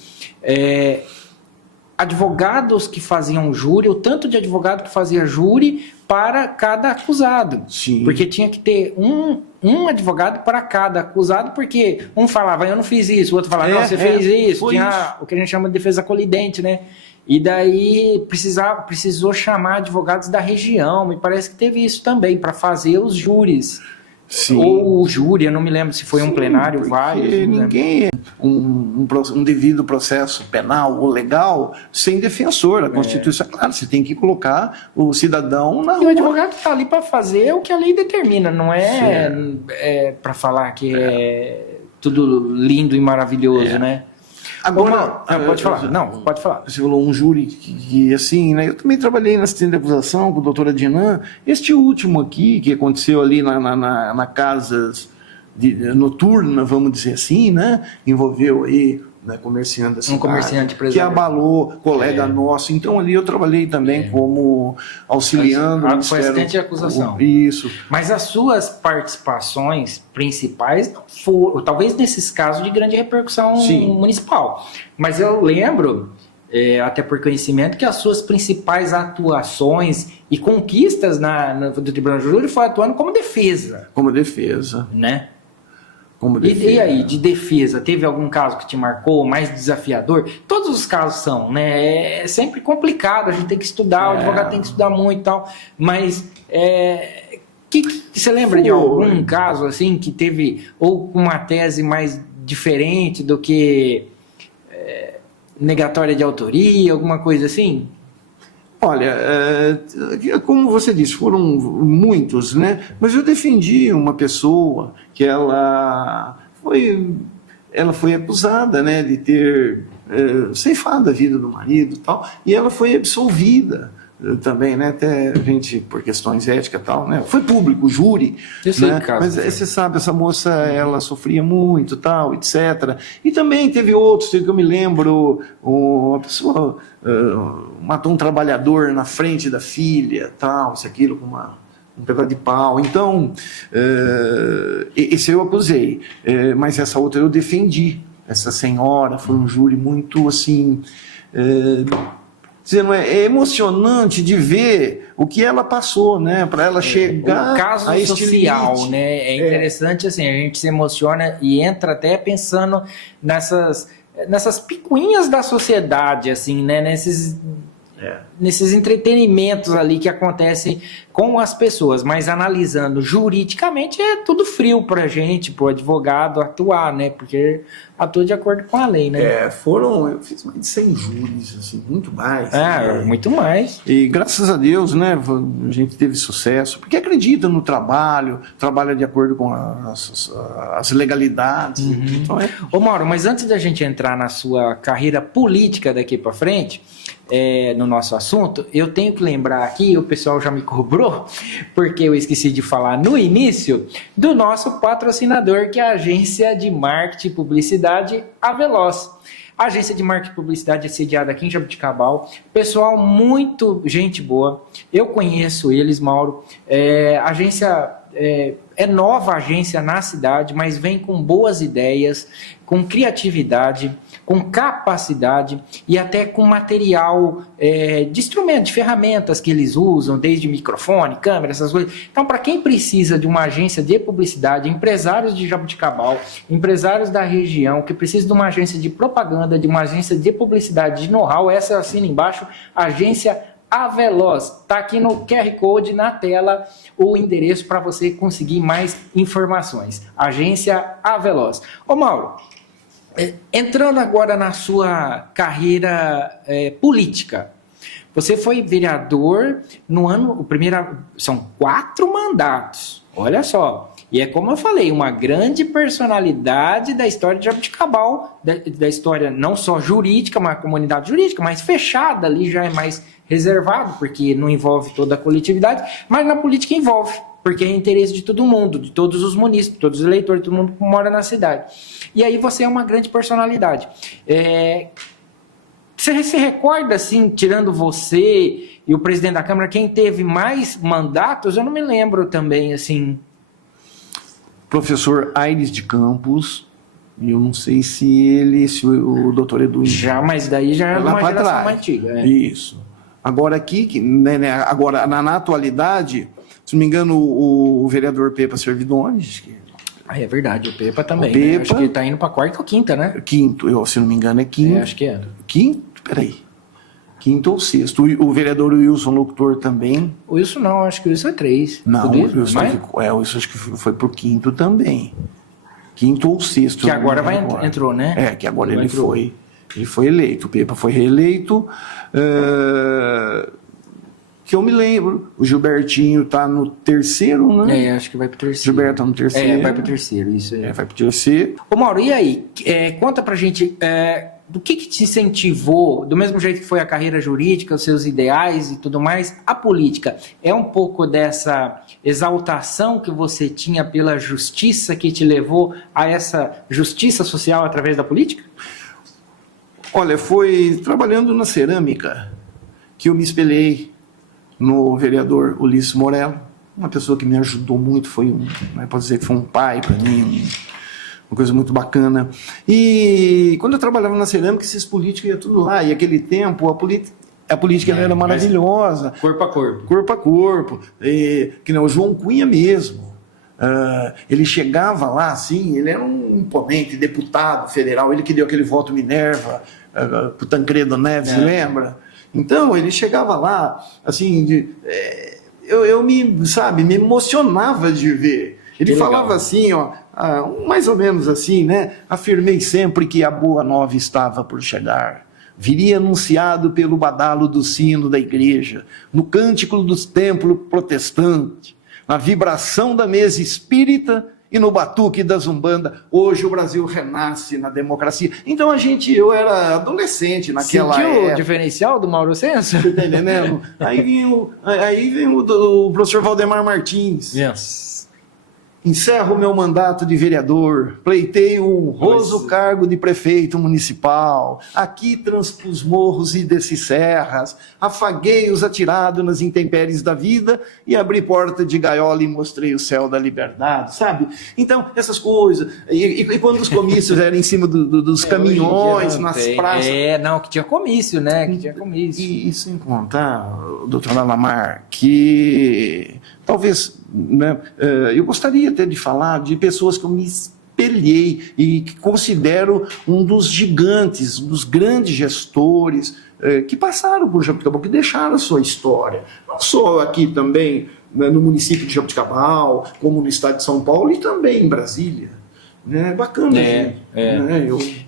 advogados que faziam júri, o tanto de advogado que fazia júri para cada acusado. Sim. Porque tinha que ter um advogado para cada acusado, porque um falava, eu não fiz isso, o outro falava, não, você fez isso. Tinha isso. O que a gente chama de defesa colidente, né? E daí precisou chamar advogados da região, me parece que teve isso também, para fazer os júris. Sim. Ou o júri, eu não me lembro se foi um plenário, vários. Ninguém um devido processo penal ou legal sem defensor. A Constituição, claro, você tem que colocar o cidadão na rua. E o advogado está ali para fazer o que a lei determina, não é para falar que é tudo lindo e maravilhoso, né? Agora, pode falar. Não, pode falar. Você falou um júri que assim, né? Eu também trabalhei na assistente de acusação com a doutora Dinan. Este último aqui, que aconteceu ali na casa noturna, vamos dizer assim, né? Envolveu aí comerciante da cidade, um comerciante que abalou colega nosso. Então ali eu trabalhei também como auxiliando o foi assistente de acusação. Isso. Mas as suas participações principais foram, talvez nesses casos, de grande repercussão municipal. Mas eu lembro, até por conhecimento, que as suas principais atuações e conquistas do Tribunal de Júri foi atuando como defesa. Como defesa. Né? E aí, de defesa, teve algum caso que te marcou, mais desafiador? Todos os casos são, né? É sempre complicado, a gente tem que estudar, o advogado tem que estudar muito e tal, mas você lembra de algum caso assim que teve, ou uma tese mais diferente do que negatória de autoria, alguma coisa assim? Olha, como você disse, foram muitos, né? Mas eu defendi uma pessoa que ela foi acusada, né, de ter ceifado a vida do marido e tal, e ela foi absolvida também, né? Até a gente, por questões éticas e tal, né? Foi público, o júri. Eu sei, né? Mas você sabe, essa moça, ela sofria muito, tal, etc. E também teve outros, que eu me lembro, uma pessoa matou um trabalhador na frente da filha, tal, isso, aquilo, com um pedaço de pau. Então, esse eu acusei, mas essa outra eu defendi. Essa senhora foi um júri muito, assim... dizendo, é emocionante de ver o que ela passou, né? Para ela chegar o caso a este social, limite. né? É interessante, assim, a gente se emociona e entra até pensando nessas picuinhas da sociedade, assim, né? Nesses entretenimentos ali que acontecem com as pessoas, mas analisando juridicamente é tudo frio pra gente, pro advogado atuar, né? Porque atua de acordo com a lei, né? Eu fiz mais de 100 júris, assim, muito mais. Né? Muito mais. E graças a Deus, né, a gente teve sucesso, porque acredita no trabalho, trabalha de acordo com as legalidades. Então Ô Mauro, mas antes da gente entrar na sua carreira política daqui pra frente, no nosso assunto, eu tenho que lembrar aqui, o pessoal já me cobrou, porque eu esqueci de falar no início, do nosso patrocinador, que é a agência de marketing e publicidade Aveloz. A agência de marketing e publicidade é sediada aqui em Jaboticabal, pessoal muito gente boa, eu conheço eles, Mauro, agência... É nova agência na cidade, mas vem com boas ideias, com criatividade, com capacidade e até com material de instrumento, de ferramentas que eles usam, desde microfone, câmera, essas coisas. Então, para quem precisa de uma agência de publicidade, empresários de Jaboticabal, empresários da região, que precisa de uma agência de propaganda, de uma agência de publicidade, de know-how, essa assina embaixo, agência Aveloz. Está aqui no QR Code na tela o endereço para você conseguir mais informações. Agência Aveloz. Ô Mauro, entrando agora na sua carreira política, você foi vereador no ano, são 4 mandatos, olha só. E é como eu falei, uma grande personalidade da história de Jaboticabal, da história não só jurídica, uma comunidade jurídica, mas fechada ali já é mais reservado, porque não envolve toda a coletividade, mas na política envolve, porque é interesse de todo mundo, de todos os munícipes, todos os eleitores, todo mundo que mora na cidade. E aí você é uma grande personalidade. Você se recorda, assim, tirando você e o presidente da Câmara, quem teve mais mandatos? Eu não me lembro também, assim... Professor Aires de Campos, e eu não sei se o doutor Edu... Já, mas daí já é uma geração mais antiga. Isso. Agora aqui, agora na atualidade, se não me engano, o vereador Pepa Servidões... É verdade, o Pepa também. O Pepa, né? Acho que ele tá indo para 4ª ou 5ª, né? 5º, se não me engano é 5º. Acho que é. 5º? Peraí. 5º ou 6º. O vereador Wilson Locutor também. O Wilson não, acho que o Wilson é 3. Não, o Wilson acho que foi pro 5º também. 5º ou 6º. Que agora entrou, né? Que agora ele foi eleito. O Pepa foi reeleito. Que eu me lembro. O Gilbertinho tá no 3º, né? Acho que vai pro 3º. Gilberto tá no 3º. Vai pro 3º, isso aí. Vai pro 3º. Ô Mauro, e aí? Conta pra gente... do que te incentivou, do mesmo jeito que foi a carreira jurídica, os seus ideais e tudo mais, a política? É um pouco dessa exaltação que você tinha pela justiça que te levou a essa justiça social através da política? Olha, foi trabalhando na cerâmica que eu me espelhei no vereador Ulisses Morello, uma pessoa que me ajudou muito, pode dizer que foi um pai para mim, uma coisa muito bacana. E quando eu trabalhava na cerâmica, esses políticos iam tudo lá. E aquele tempo, a política era maravilhosa. Corpo a corpo. Corpo a corpo. Que nem o João Cunha mesmo. Ele chegava lá, assim, ele era um imponente deputado federal. Ele que deu aquele voto Minerva para o Tancredo Neves, lembra? Então, ele chegava lá, assim, eu me emocionava de ver. Ele falava assim, mais ou menos assim, né? Afirmei sempre que a boa nova estava por chegar. Viria anunciado pelo badalo do sino da igreja, no cântico dos templos protestantes, na vibração da mesa espírita e no batuque da zumbanda. Hoje o Brasil renasce na democracia. Então eu era adolescente naquela época. Sentiu o diferencial do Mauro Senso? Tá entendendo? Aí vem o professor Valdemar Martins. Yes. Encerro meu mandato de vereador, pleiteio o honroso cargo de prefeito municipal, aqui transpus morros e desci serras, afaguei os atirados nas intempéries da vida e abri porta de gaiola e mostrei o céu da liberdade, sabe? Então, essas coisas, e quando os comícios eram em cima dos caminhões, nas praças... Que tinha comício, né? Que tinha comício. E sem contar, doutor Alamar, que talvez, né, eu gostaria até de falar de pessoas que eu me espelhei e que considero um dos gigantes, um dos grandes gestores que passaram por Jaboticabal, que deixaram a sua história. Não só aqui também, né, no município de Jaboticabal, como no estado de São Paulo e também em Brasília. É bacana, gente.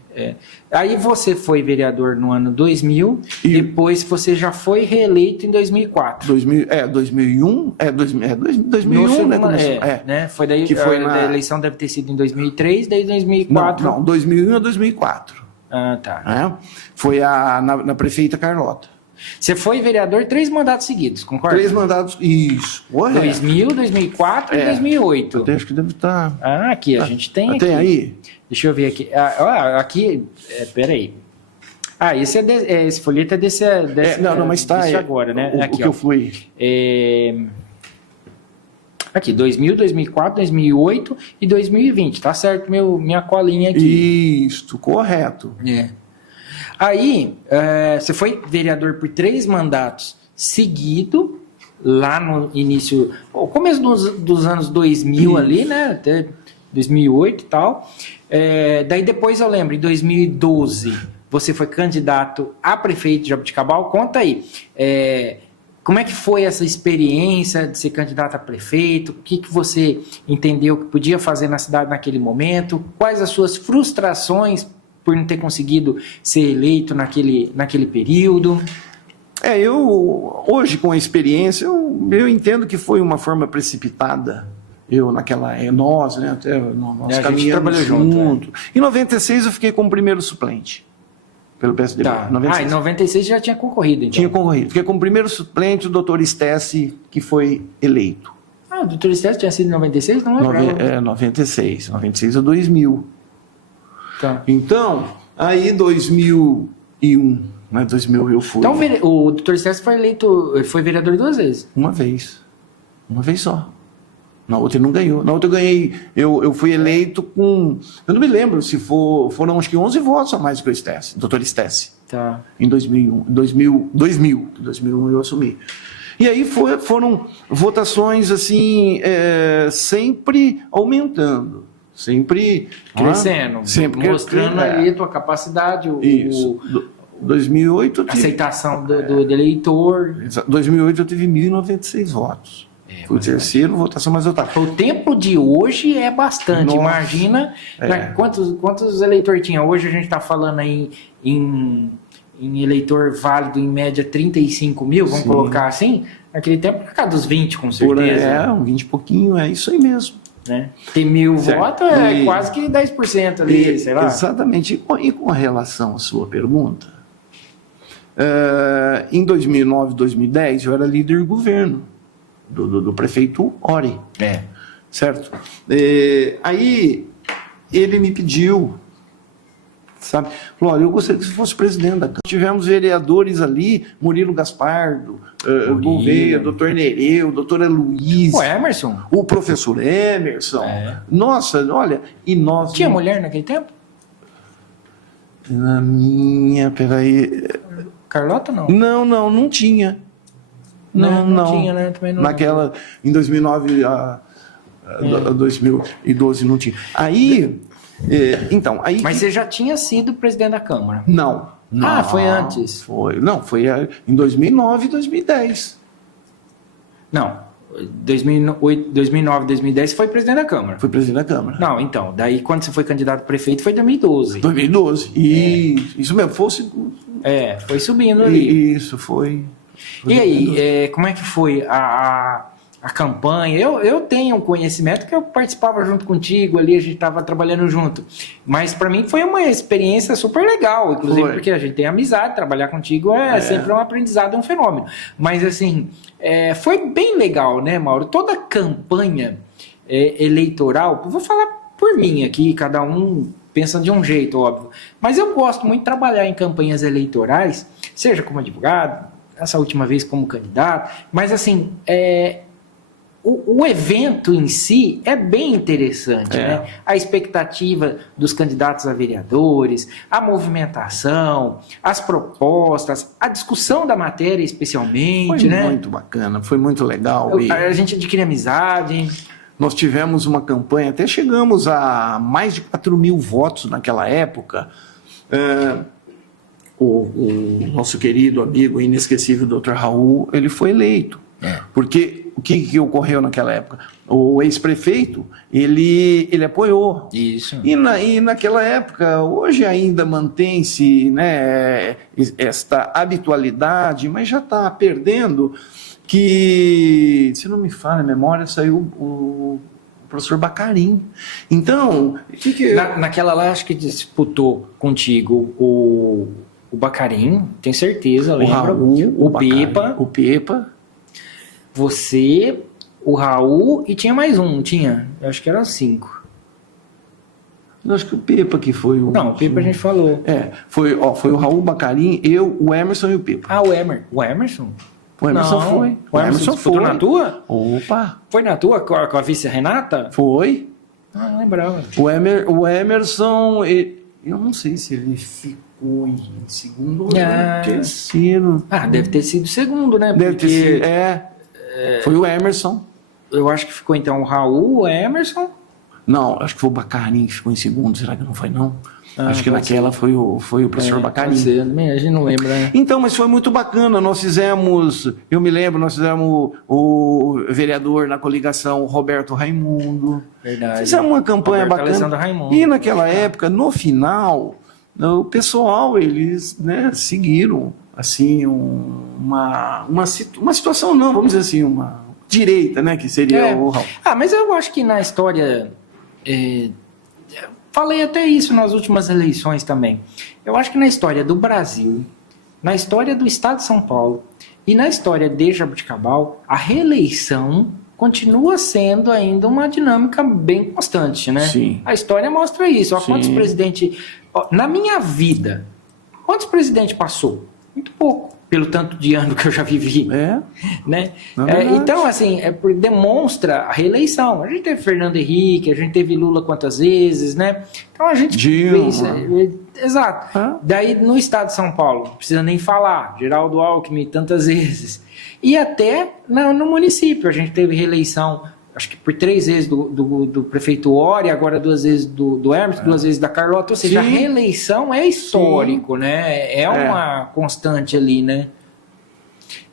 Aí você foi vereador no ano 2000, depois você já foi reeleito em 2004. 2001, 2001, né? Foi daí que foi a eleição deve ter sido em 2003, daí 2004. Não, 2001 a 2004. Ah, tá. Foi na prefeita Carlota. Você foi vereador 3 mandatos seguidos, concorda? 3 mandatos, isso. 2000, 2004 e 2008. Eu acho que deve estar... aqui, a gente tem aqui. Tem aí? Deixa eu ver aqui. Aqui, peraí. Esse folheto é desse mas tá. Agora, né? O aqui, que eu fui. Aqui, 2000, 2004, 2008 e 2020. Tá certo, minha colinha aqui. Isso, correto. Aí, você foi vereador por 3 mandatos seguidos, lá no início, começo dos anos 2000 ali, né? Até 2008 e tal. Daí depois eu lembro, em 2012, você foi candidato a prefeito de Jaboticabal. Conta aí, como é que foi essa experiência de ser candidato a prefeito? O que você entendeu que podia fazer na cidade naquele momento? Quais as suas frustrações por não ter conseguido ser eleito naquele período? Eu, hoje, com a experiência, eu entendo que foi uma forma precipitada. Nós, né, até nós caminhamos junto. Em 96 eu fiquei como primeiro suplente pelo PSDB. Tá. Em 96 já tinha concorrido, então. Tinha concorrido. Fiquei como primeiro suplente o doutor Stessi, que foi eleito. O doutor Stessi tinha sido em 96? Não lembrava. 96 a 2000. Tá. Então, aí 2001, né, 2000 eu fui. Então o doutor Stessi foi vereador 2 vezes? Uma vez só. Na outra ele não ganhou. Na outra eu ganhei, eu fui eleito com, eu não me lembro se foram acho que 11 votos a mais que o Stessi, doutor Stessi. Tá. Em 2001 eu assumi. E aí foram votações assim, sempre aumentando. Sempre crescendo, mostrando ali a tua capacidade, 2008 aceitação do eleitor. 2008 eu tive 1.096 votos. Foi o terceiro votação mais votada. O tempo de hoje é bastante. Nossa. Imagina quantos eleitores tinha. Hoje a gente está falando aí em eleitor válido, em média 35 mil, vamos colocar assim. Naquele tempo, por causa dos 20, com certeza. 20 e pouquinho, é isso aí mesmo. Né? Tem 1.000 votos, quase que 10% ali, sei lá. Exatamente. E com relação à sua pergunta, em 2009, 2010, eu era líder do governo, do prefeito Ori. Certo? Aí ele me pediu, sabe? Falou, olha, eu gostaria que você fosse presidente da Câmara. Tivemos vereadores ali, Murilo Gaspardo, Gouveia, doutor Nereu, doutora Luiz. O Emerson. O professor Emerson. Nossa, olha, e nós... Tinha mulher naquele tempo? Peraí... Carlota, não? Não tinha. Não tinha, né? Também não. Naquela, em 2009 a 2012 não tinha. Aí... Mas você já tinha sido presidente da Câmara? Não. Foi antes? Foi em 2009 e 2010. Não, 2009 2010 você foi presidente da Câmara. Foi presidente da Câmara. Não, então, daí quando você foi candidato a prefeito foi em 2012. 2012, isso mesmo, foi subindo ali. Isso, foi. E aí, como é que foi a campanha? Eu tenho um conhecimento que eu participava junto contigo ali, a gente estava trabalhando junto. Mas para mim foi uma experiência super legal, inclusive porque a gente tem amizade, trabalhar contigo é sempre um aprendizado, um fenômeno. Mas assim, foi bem legal, né, Mauro? Toda campanha eleitoral, vou falar por mim aqui, cada um pensa de um jeito, óbvio, mas eu gosto muito de trabalhar em campanhas eleitorais, seja como advogado, essa última vez como candidato, mas assim, o evento em si é bem interessante, né? A expectativa dos candidatos a vereadores, a movimentação, as propostas, a discussão da matéria especialmente, Foi né? muito bacana, foi muito legal. A gente adquire amizade. Nós tivemos uma campanha, até chegamos a mais de 4.000 votos naquela época. O nosso querido amigo inesquecível Dr. Raul, ele foi eleito. Porque o que ocorreu naquela época? O ex-prefeito, ele apoiou. Isso. E naquela época, hoje ainda mantém-se, né, esta habitualidade, mas já está perdendo, que, se não me falha a memória, saiu o professor Bacarim. Então, naquela lá, acho que disputou contigo o Bacarim, tenho certeza, lembro. Raul, o Pepa. O Pepa. Você, o Raul e tinha mais um, não tinha? Eu acho que eram 5. Eu acho que o Pepa que foi o... Não, o Pepa a gente falou. Foi o Raul Bacarim, eu, o Emerson e o Pepa. Ah, o Emerson. O Emerson? O Emerson não, foi. O Emerson foi. Na tua? Opa! Foi na tua com a vice Renata? Foi. Ah, não lembrava. O Emerson, eu não sei se ele ficou em segundo ou terceiro. Ah, deve ter sido segundo, né? Deve ter sido, foi o Emerson. Eu acho que ficou então o Raul, o Emerson. Não, acho que foi o Bacarim que ficou em segundo. Será que não foi, não? Acho que naquela foi o professor Bacarim. A gente não lembra, né? Então, mas foi muito bacana. Nós fizemos, eu me lembro, nós fizemos o vereador na coligação Roberto Raimundo. Verdade. Fizemos uma campanha bacana. Raimundo. E naquela época, no final, o pessoal, eles, né, seguiram assim uma situação, não, vamos dizer assim, uma direita, né, que seria o Raul. Mas eu acho que na história, falei até isso nas últimas eleições também, eu acho que na história do Brasil, na história do estado de São Paulo e na história de Jaboticabal, a reeleição continua sendo ainda uma dinâmica bem constante, né? Sim. A história mostra isso. Ó, quantos presidentes... na minha vida, quantos presidentes passou? Muito pouco, pelo tanto de ano que eu já vivi. Né? Então, assim, demonstra a reeleição. A gente teve Fernando Henrique, a gente teve Lula quantas vezes, né? Então a gente fez... Exato. Daí, no estado de São Paulo, não precisa nem falar, Geraldo Alckmin tantas vezes. E até no município, a gente teve reeleição, acho que por 3 vezes do prefeito Ori, agora 2 vezes do Emerson, 2 vezes da Carlota, ou seja, a reeleição é histórico, né? É uma constante ali, né?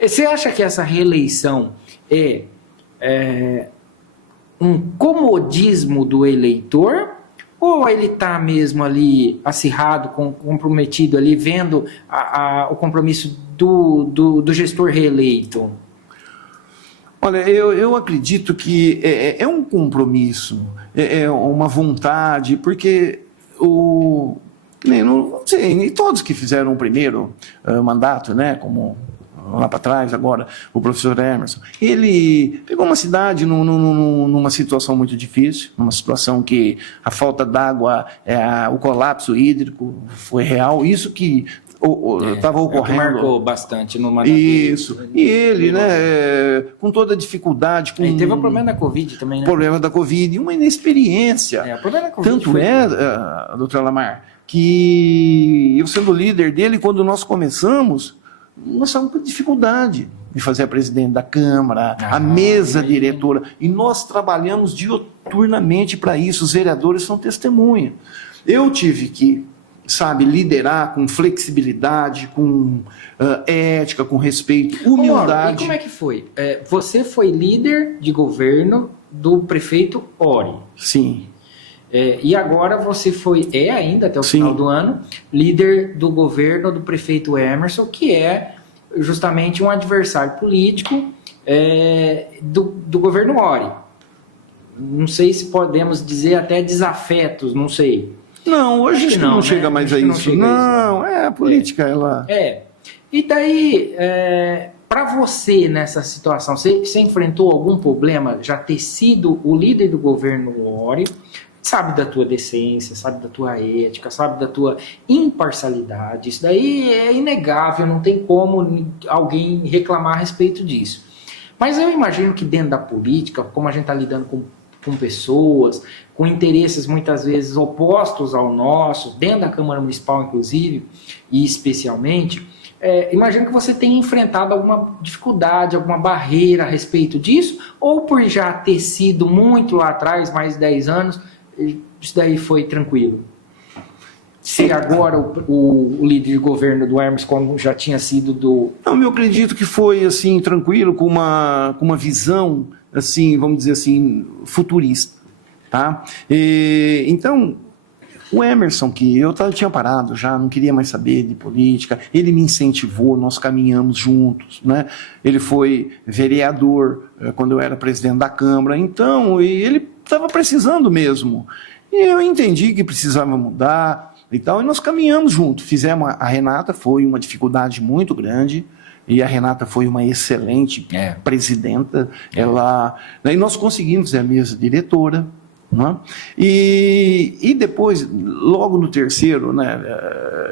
Você acha que essa reeleição é um comodismo do eleitor? Ou ele está mesmo ali acirrado, comprometido ali, vendo o compromisso do gestor reeleito? Olha, eu acredito que é um compromisso, é uma vontade, porque não sei, nem todos que fizeram o primeiro mandato, né, como lá para trás agora, o professor Emerson, ele pegou uma cidade numa situação muito difícil, numa situação que a falta d'água, o colapso hídrico foi real, isso que estava ocorrendo. Marcou bastante no mandato. Isso. E ele, né, com toda a dificuldade. Teve o problema da Covid também, né? Problema da Covid e uma inexperiência. O problema da Covid Tanto doutor Lamar, que eu sendo líder dele, quando nós começamos, nós estávamos com dificuldade de fazer a presidente da Câmara, a mesa diretora. E nós trabalhamos diuturnamente para isso. Os vereadores são testemunha. Eu tive que liderar com flexibilidade, com ética, com respeito, humildade. E como é que foi? Você foi líder de governo do prefeito Ori. Sim. E agora você ainda até o final do ano, líder do governo do prefeito Emerson, que é justamente um adversário político do governo Ori. Não sei se podemos dizer até desafetos, não sei. Não, hoje acho que não chega mais a isso. Não, a política, ela... E daí, Para você, nessa situação, você enfrentou algum problema já ter sido o líder do governo Lore, sabe da tua decência, sabe da tua ética, sabe da tua imparcialidade, isso daí é inegável, não tem como alguém reclamar a respeito disso. Mas eu imagino que dentro da política, como a gente está lidando com pessoas, com interesses muitas vezes opostos ao nosso, dentro da Câmara Municipal inclusive, e especialmente, imagino que você tenha enfrentado alguma dificuldade, alguma barreira a respeito disso, ou por já ter sido muito lá atrás, mais de 10 anos, isso daí foi tranquilo? Se agora o líder de governo do Hermes, como já tinha sido do... Não, eu acredito que foi assim, tranquilo, com uma visão, assim, vamos dizer assim, futurista. Tá? Então, o Emerson, que eu tinha parado já, não queria mais saber de política, ele me incentivou, nós caminhamos juntos, né? Ele foi vereador quando eu era presidente da Câmara, então ele estava precisando mesmo. E eu entendi que precisava mudar e tal, e nós caminhamos juntos. Fizemos a Renata, foi uma dificuldade muito grande, e a Renata foi uma excelente presidenta. Daí nós conseguimos ser a mesa diretora. Né? E depois, logo no terceiro, né,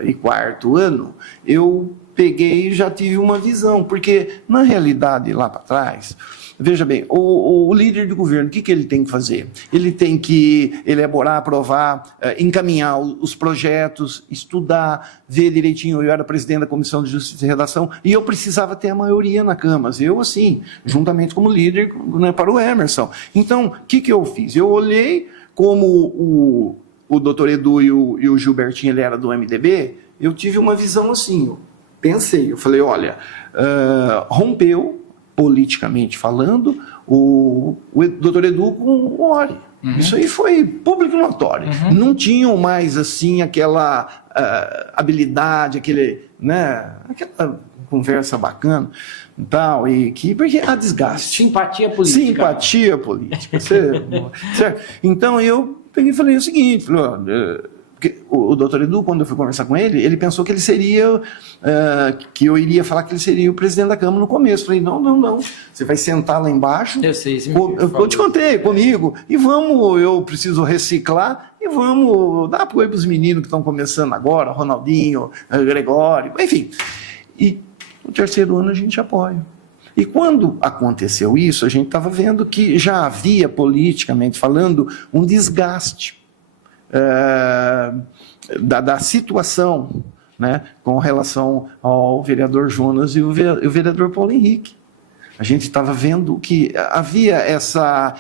e quarto ano, eu peguei e já tive uma visão, porque na realidade lá para trás, veja bem, o líder do governo, o que ele tem que fazer? Ele tem que elaborar, aprovar, encaminhar os projetos, estudar, ver direitinho. Eu era presidente da Comissão de Justiça e Redação e eu precisava ter a maioria na Câmara. Eu, assim, juntamente como líder, né, para o Emerson. Então, o que eu fiz? Eu olhei como o doutor Edu e o Gilbertinho, ele era do MDB, eu tive uma visão assim, eu pensei, eu falei, olha, rompeu, politicamente falando, o doutor Edu com o Ori. Isso aí foi público e notório. Não tinham mais assim aquela habilidade, aquela conversa bacana e tal, porque há desgaste. Simpatia política. Simpatia política. Certo? Então eu peguei e falei o seguinte, porque o doutor Edu, quando eu fui conversar com ele, ele pensou que ele seria, que eu iria falar que ele seria o presidente da Câmara no começo. Eu falei, não, você vai sentar lá embaixo, eu sei, eu te contei, comigo, e eu preciso reciclar, e vamos dar apoio para os meninos que estão começando agora, Ronaldinho, Gregório, enfim. E no terceiro ano a gente apoia. E quando aconteceu isso, a gente estava vendo que já havia, politicamente falando, um desgaste da situação, né, com relação ao vereador Jonas e o vereador Paulo Henrique. A gente estava vendo que havia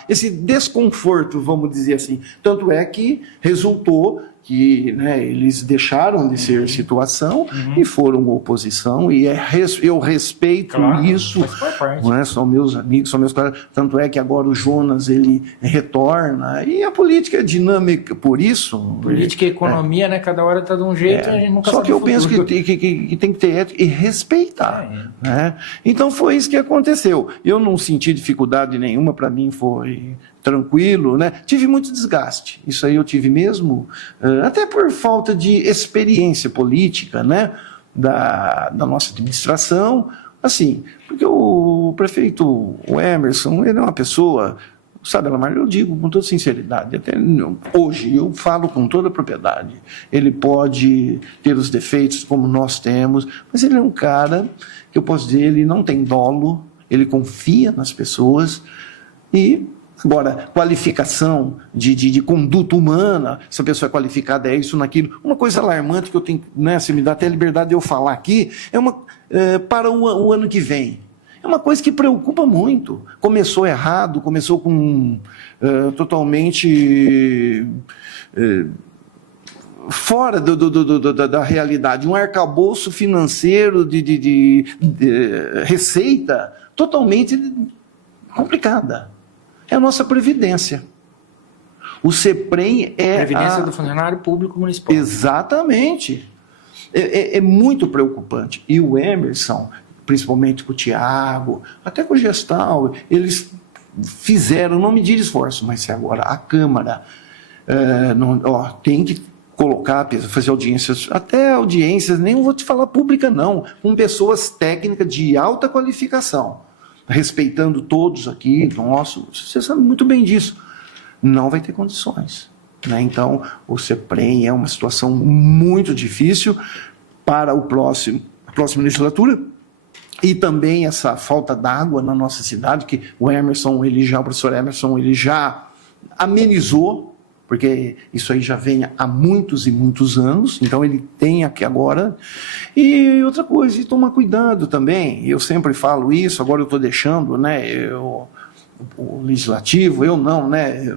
esse desconforto, vamos dizer assim. Tanto é que resultou que, né, eles deixaram de ser situação e foram oposição, e eu respeito isso, né, são meus amigos, são meus colegas, tanto é que agora o Jonas ele retorna, e a política é dinâmica por isso. Política e economia, né, cada hora está de um jeito, a gente nunca só sabe que eu o futuro. penso que tem que ter ética e respeitar. Né? Então foi isso que aconteceu. Eu não senti dificuldade nenhuma, para mim foi tranquilo, né? Tive muito desgaste, isso aí eu tive mesmo, até por falta de experiência política, né? Da nossa administração, assim, porque o prefeito, o Emerson, ele é uma pessoa, sabe, Alamar, eu digo com toda sinceridade, até hoje eu falo com toda propriedade, ele pode ter os defeitos como nós temos, mas ele é um cara, que eu posso dizer, ele não tem dolo, ele confia nas pessoas. E agora, qualificação de conduta humana, se a pessoa é qualificada, é isso, naquilo. Uma coisa alarmante que eu tenho, né, se me dá até a liberdade de eu falar aqui, para o ano que vem. É uma coisa que preocupa muito. Começou errado, começou com totalmente fora da realidade. Um arcabouço financeiro de receita totalmente complicada. É a nossa Previdência. O CEPREM é Previdência do Funcionário Público Municipal. Exatamente. É muito preocupante. E o Emerson, principalmente com o Tiago, até com o Gestal, eles fizeram, não medir esforço, mas se agora a Câmara tem que colocar, fazer audiências, até audiências, nem vou te falar pública não, com pessoas técnicas de alta qualificação, respeitando todos aqui, nosso, você sabe muito bem disso, não vai ter condições. Né? Então, o CEPREM é uma situação muito difícil para a próxima legislatura, e também essa falta d'água na nossa cidade, que o professor Emerson, ele já amenizou, porque isso aí já vem há muitos e muitos anos, então ele tem aqui agora. E outra coisa, tomar cuidado também, eu sempre falo isso, agora eu estou deixando, né, o legislativo, eu não, né,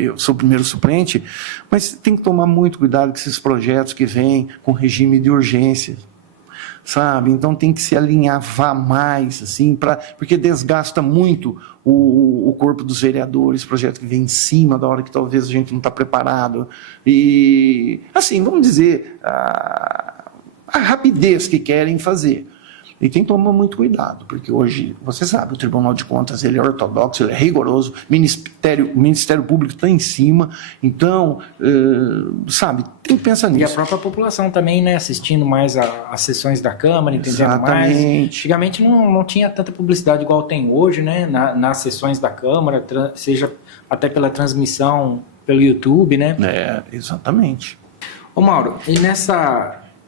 eu sou o primeiro suplente, mas tem que tomar muito cuidado com esses projetos que vêm com regime de urgência, sabe? Então tem que se alinhavar mais, assim, porque desgasta muito o corpo dos vereadores, projeto que vem em cima da hora que talvez a gente não está preparado. E, assim, vamos dizer, a rapidez que querem fazer. E tem que tomar muito cuidado, porque hoje, você sabe, o Tribunal de Contas ele é ortodoxo, ele é rigoroso, o Ministério Público está em cima, então, sabe, tem que pensar nisso. E a própria população também, né, assistindo mais às sessões da Câmara, entendendo Exatamente. mais. Antigamente não tinha tanta publicidade igual tem hoje, né, nas sessões da Câmara, seja até pela transmissão pelo YouTube, né? Exatamente. Ô Mauro, e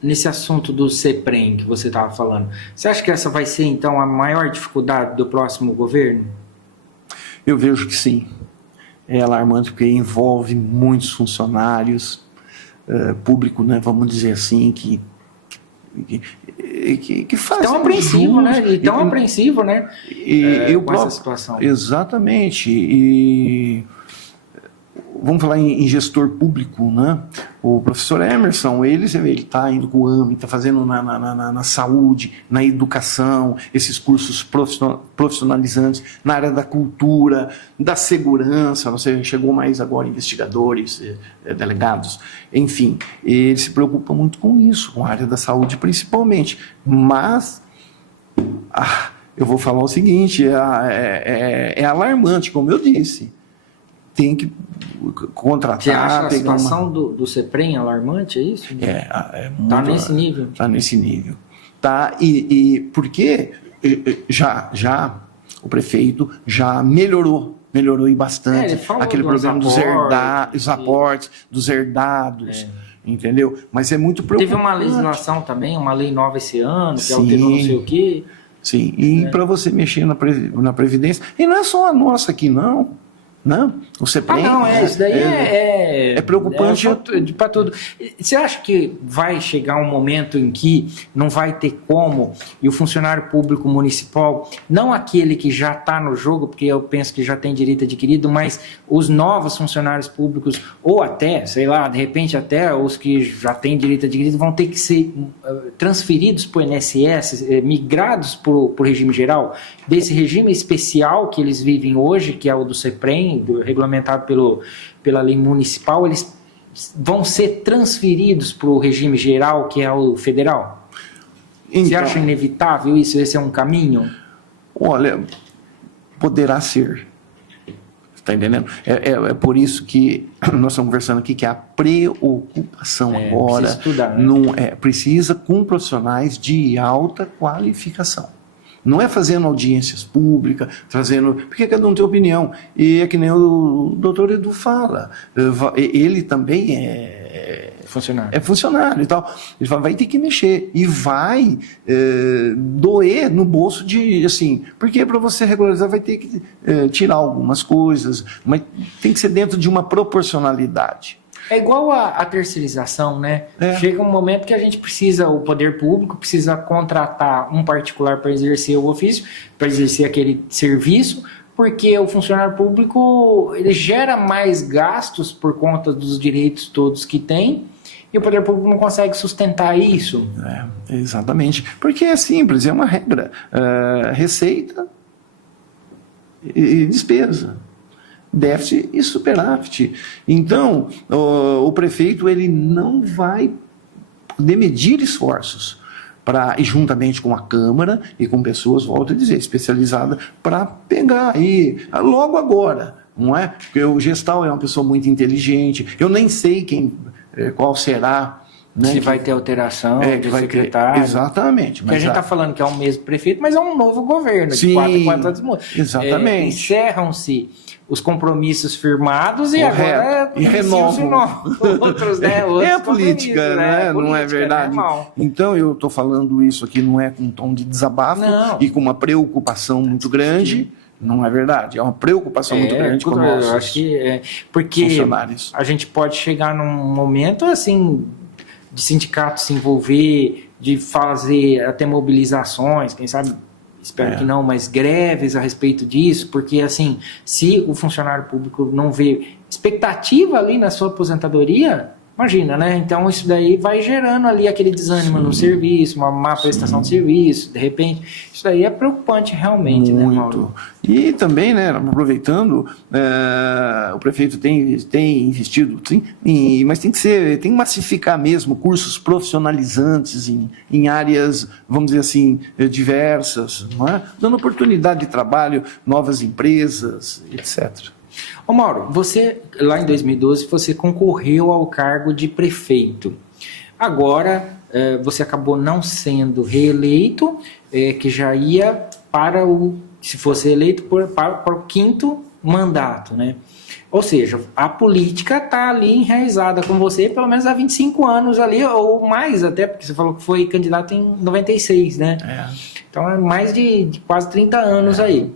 nesse assunto do CEPREM que você estava falando, você acha que essa vai ser, então, a maior dificuldade do próximo governo? Eu vejo que sim. É alarmante porque envolve muitos funcionários públicos, né, vamos dizer assim, que fazem tão apreensivo, né? E tão apreensivo, né? Com essa situação. Exatamente. E vamos falar em gestor público, né? O professor Emerson, ele está indo com o AME, está fazendo na saúde, na educação, esses cursos profissionalizantes, na área da cultura, da segurança, você chegou mais agora investigadores, delegados, enfim, ele se preocupa muito com isso, com a área da saúde principalmente, mas eu vou falar o seguinte, é alarmante, como eu disse, tem que contratar... Você acha a situação do CEPREM alarmante, é isso? Está nesse nível? Está nesse nível. Tá, e porque já o prefeito já melhorou e bastante aquele programa dos aportes, dos herdados, entendeu? Mas é muito preocupante. Teve uma legislação também, uma lei nova esse ano, que alterou não sei o quê. Sim, e para você mexer na Previdência, e não é só a nossa aqui, não. Não, o CEPREM... isso daí é preocupante. Para tudo. Você acha que vai chegar um momento em que não vai ter como, e o funcionário público municipal, não aquele que já está no jogo, porque eu penso que já tem direito adquirido, mas os novos funcionários públicos, ou até, sei lá, de repente até os que já têm direito adquirido, vão ter que ser transferidos para o INSS, migrados para o regime geral, desse regime especial que eles vivem hoje, que é o do CEPREM, regulamentado pela lei municipal, eles vão ser transferidos para o regime geral, que é o federal? Então, você acha inevitável isso? Esse é um caminho? Olha, poderá ser. Está entendendo? É por isso que nós estamos conversando aqui, que a preocupação agora precisa estudar, né? não precisa com profissionais de alta qualificação. Não é fazendo audiências públicas, porque cada um tem opinião. E é que nem o doutor Edu fala, ele também funcionário e tal. Ele fala, vai ter que mexer e vai doer no bolso assim, porque para você regularizar vai ter que tirar algumas coisas, mas tem que ser dentro de uma proporcionalidade. É igual a terceirização, né? Chega um momento que a gente precisa, o poder público precisa contratar um particular para exercer o ofício, para exercer aquele serviço, porque o funcionário público ele gera mais gastos por conta dos direitos todos que tem, e o poder público não consegue sustentar isso. Exatamente. Porque é simples, é uma regra. Receita e despesa. Déficit e superávit. Então, o prefeito ele não vai poder medir esforços e juntamente com a Câmara e com pessoas, volto a dizer, especializadas, para pegar aí, logo agora, não é? Porque o Gestal é uma pessoa muito inteligente, eu nem sei quem qual será... Né, se vai ter alteração de vai secretário. Exatamente. Porque a gente está falando que é o mesmo prefeito, mas é um novo governo, sim, de 4 em 4 anos. Exatamente. Encerram-se os compromissos firmados e agora renovam outros, né? Outros é a política, né? Não é verdade? Então eu estou falando isso aqui não é com um tom de desabafo e com uma preocupação muito grande. Não é verdade, é uma preocupação muito grande com nós. Eu acho que porque funcionários. A gente pode chegar num momento assim de sindicato se envolver, de fazer até mobilizações, quem sabe, espero que não, mas greves a respeito disso, porque assim, se o funcionário público não vê expectativa ali na sua aposentadoria, imagina, né? Então isso daí vai gerando ali aquele desânimo no serviço, uma má prestação de serviço, de repente, isso daí é preocupante realmente, muito. Né, Mauro? E também, né, aproveitando, o prefeito tem investido, sim, mas tem que massificar mesmo cursos profissionalizantes em áreas, vamos dizer assim, diversas, não é? Dando oportunidade de trabalho, novas empresas, etc. Ô Mauro, você, lá em 2012, você concorreu ao cargo de prefeito. Agora, você acabou não sendo reeleito, que já ia para se fosse eleito, para o 5º mandato, né? Ou seja, a política está ali enraizada com você pelo menos há 25 anos ali, ou mais até, porque você falou que foi candidato em 96, né? Então é mais de quase 30 anos aí.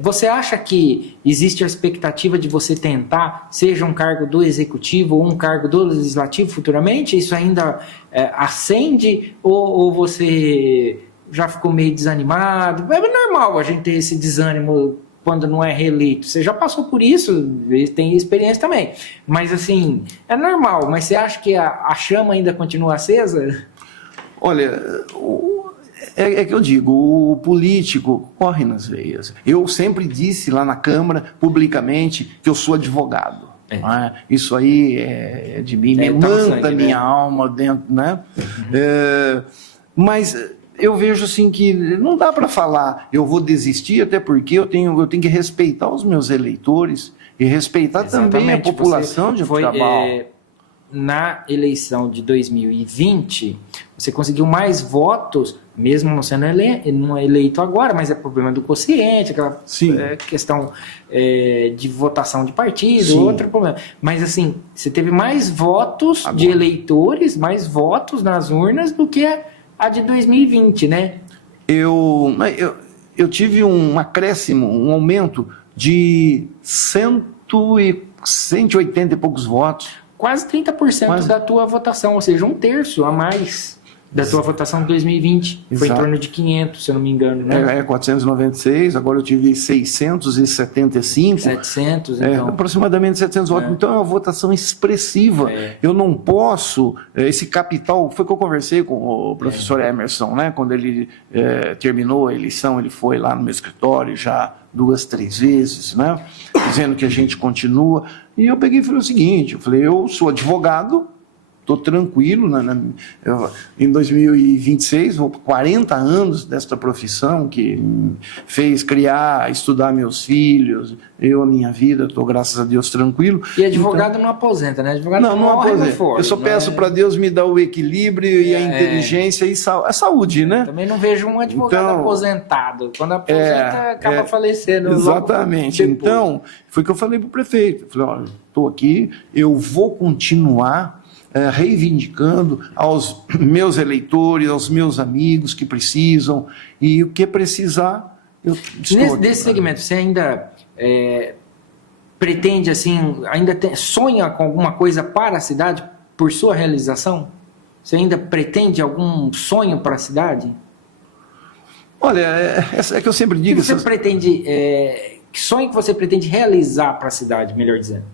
Você acha que existe a expectativa de você tentar, seja um cargo do executivo ou um cargo do legislativo futuramente? Isso ainda acende ou você já ficou meio desanimado? É normal a gente ter esse desânimo quando não é reeleito. Você já passou por isso, tem experiência também. Mas assim, é normal. Mas você acha que a chama ainda continua acesa? Olha, é que eu digo, o político corre nas veias. Eu sempre disse lá na Câmara, publicamente, que eu sou advogado. Isso aí é de mim, me manda minha alma dentro, né? Mas eu vejo assim que não dá para falar, eu vou desistir, até porque eu tenho que respeitar os meus eleitores e respeitar também a população de Jaboticabal. Na eleição de 2020, você conseguiu mais votos, mesmo não sendo eleito agora, mas é problema do quociente, aquela questão de votação de partido, outro problema. Mas assim, você teve mais votos de eleitores, mais votos nas urnas do que a de 2020, né? Eu tive um acréscimo, um aumento de 180 e poucos votos. Quase 30% da tua votação, ou seja, 1/3 a mais da tua votação de 2020. Foi em torno de 500, se eu não me engano, né? 496, agora eu tive 675. 700, então. Aproximadamente 700 votos. Então é uma votação expressiva. Eu não posso, esse capital, foi que eu conversei com o professor Emerson, né? Quando ele terminou a eleição, ele foi lá no meu escritório já 2, 3 vezes, né? Dizendo que a gente continua. E eu peguei e falei o seguinte, eu falei, eu sou advogado, estou tranquilo, em 2026, vou 40 anos desta profissão que me fez criar, estudar meus filhos, a minha vida, estou, graças a Deus, tranquilo. E advogado não aposenta, né? Advogado não aposenta. Eu só peço para Deus me dar o equilíbrio e a inteligência e a saúde, né? Também não vejo um advogado aposentado. Quando aposenta, acaba falecendo. Exatamente. Então, foi o que eu falei para o prefeito. Eu falei, olha, estou aqui, eu vou continuar reivindicando aos meus eleitores, aos meus amigos que precisam, e o que precisar, eu estou Nesse segmento, você ainda pretende, assim, sonha com alguma coisa para a cidade, por sua realização? Você ainda pretende algum sonho para a cidade? Olha, é que eu sempre digo... Que você pretende... Que sonho que você pretende realizar para a cidade, melhor dizendo?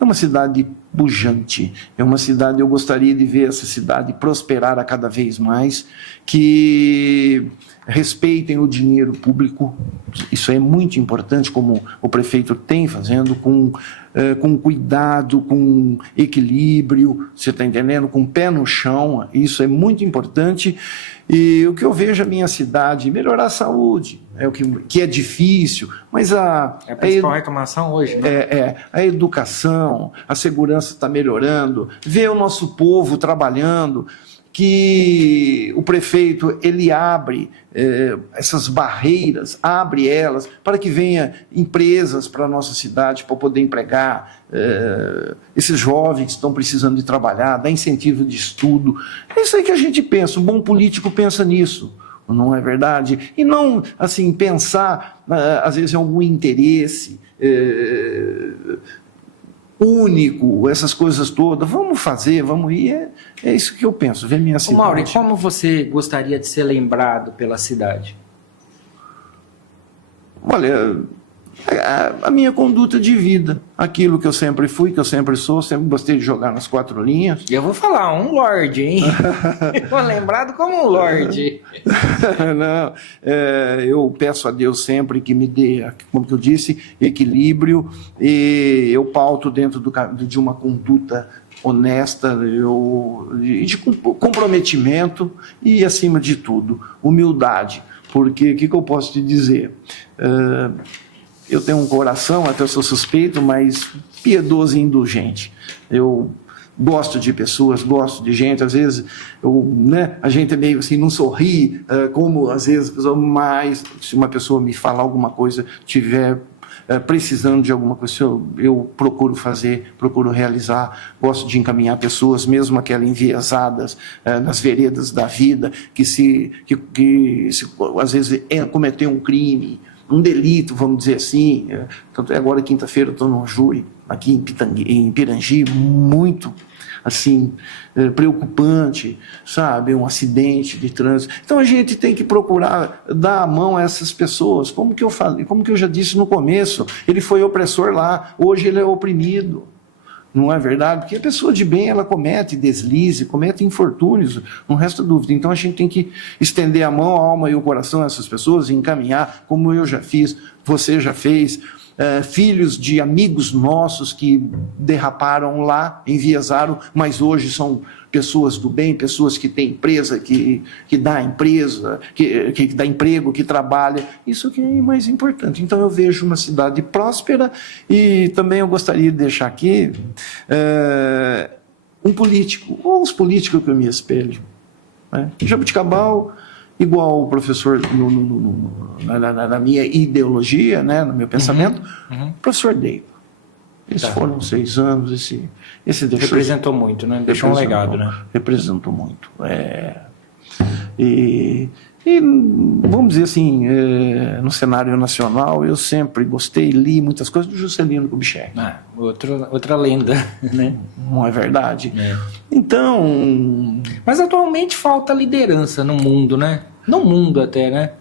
É uma cidade pujante, é uma cidade, eu gostaria de ver essa cidade prosperar a cada vez mais, que respeitem o dinheiro público, isso é muito importante, como o prefeito tem fazendo, com cuidado, com equilíbrio, você está entendendo? Com pé no chão, isso é muito importante. E o que eu vejo a minha cidade, melhorar a saúde, é o que é difícil, mas É a principal reclamação hoje, né? a educação, a segurança está melhorando, ver o nosso povo trabalhando, que o prefeito ele abre essas barreiras, abre elas para que venha empresas para a nossa cidade para poder empregar esses jovens que estão precisando de trabalhar, dar incentivo de estudo. É isso aí que a gente pensa, um bom político pensa nisso. Não é verdade? E não, assim, pensar, às vezes, em algum interesse único, essas coisas todas. Vamos fazer, vamos ir. É isso que eu penso, ver minha cidade. Mauro, e como você gostaria de ser lembrado pela cidade? Olha, a minha conduta de vida, aquilo que eu sempre fui, que eu sempre sou, sempre gostei de jogar nas 4 linhas. E eu vou falar, um lorde, hein? Vou lembrado como um lorde. Não, eu peço a Deus sempre que me dê, como que eu disse, equilíbrio, e eu pauto dentro de uma conduta honesta, de comprometimento e, acima de tudo, humildade. Porque, o que eu posso te dizer? Eu tenho um coração, até eu sou suspeito, mas piedoso e indulgente. Eu gosto de pessoas, gosto de gente. Às vezes a gente é meio assim, não sorri, como às vezes, mas se uma pessoa me falar alguma coisa, tiver precisando de alguma coisa, eu procuro fazer, procuro realizar. Gosto de encaminhar pessoas, mesmo aquelas enviesadas nas veredas da vida, que às vezes cometeu um crime, um delito, vamos dizer assim. Tanto é, agora quinta-feira eu estou num júri aqui em Pirangi, muito assim, preocupante, sabe, um acidente de trânsito. Então a gente tem que procurar dar a mão a essas pessoas, como que eu falei, como que eu já disse no começo, ele foi opressor lá, hoje ele é oprimido. Não é verdade? Porque a pessoa de bem, ela comete deslize, comete infortúnios, não resta dúvida. Então a gente tem que estender a mão, a alma e o coração a essas pessoas e encaminhar, como eu já fiz, você já fez, filhos de amigos nossos que derraparam lá, enviesaram, mas hoje são pessoas do bem, pessoas que têm empresa, que dá empresa, que dá emprego, que trabalha. Isso que é mais importante. Então eu vejo uma cidade próspera e também eu gostaria de deixar aqui um político, ou os políticos que eu me espelho. Né? Jabuticabal, igual o professor na minha ideologia, né, no meu pensamento, professor Deiva. Esses foram 6 anos, esse deixou... Representou muito, né? Deixou um legado, né? Representou muito. E vamos dizer assim, no cenário nacional, eu sempre gostei, li muitas coisas do Juscelino Kubitschek. Outra lenda, né? Não é verdade? Então... Mas atualmente falta liderança no mundo, né? No mundo até, né?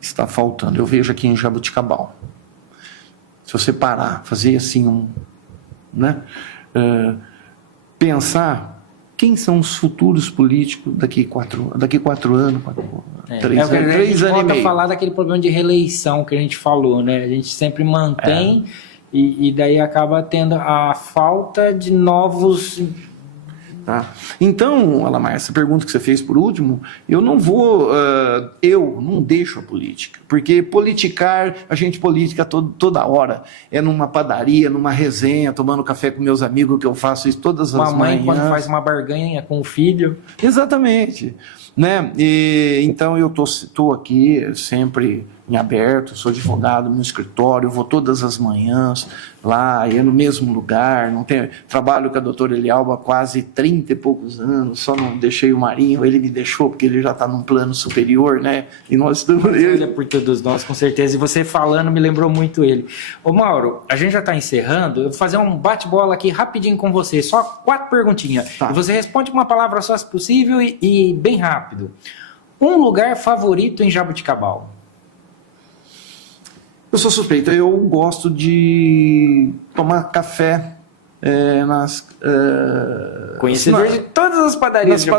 Está faltando. Eu vejo aqui em Jabuticabal. Se você parar, fazer assim pensar quem são os futuros políticos daqui 4 anos, 3 anos, 3 anos e meio. Falar daquele problema de reeleição que a gente falou, né? A gente sempre mantém e daí acaba tendo a falta de novos... Tá? Então, Alamar, essa pergunta que você fez por último, eu não deixo a política, porque politicar, a gente politica toda hora, é numa padaria, numa resenha, tomando café com meus amigos, que eu faço isso todas as manhãs. Uma mãe quando faz uma barganha com o filho. Exatamente. Né? Então eu estou aqui sempre em aberto, sou advogado no escritório, vou todas as manhãs lá, no mesmo lugar, trabalho com a doutora Elialba há quase 30 e poucos anos, só não deixei o Marinho, ele me deixou porque ele já está num plano superior, né? E nós estamos... Ele é por todos nós, com certeza, e você falando me lembrou muito ele. Ô Mauro, a gente já está encerrando, eu vou fazer um bate-bola aqui rapidinho com você, só 4 perguntinhas. Tá. E você responde com uma palavra só se possível e bem rápido. Um lugar favorito em Jabuticabal? Eu sou suspeito, eu gosto de tomar café conhecedor de todas as padarias de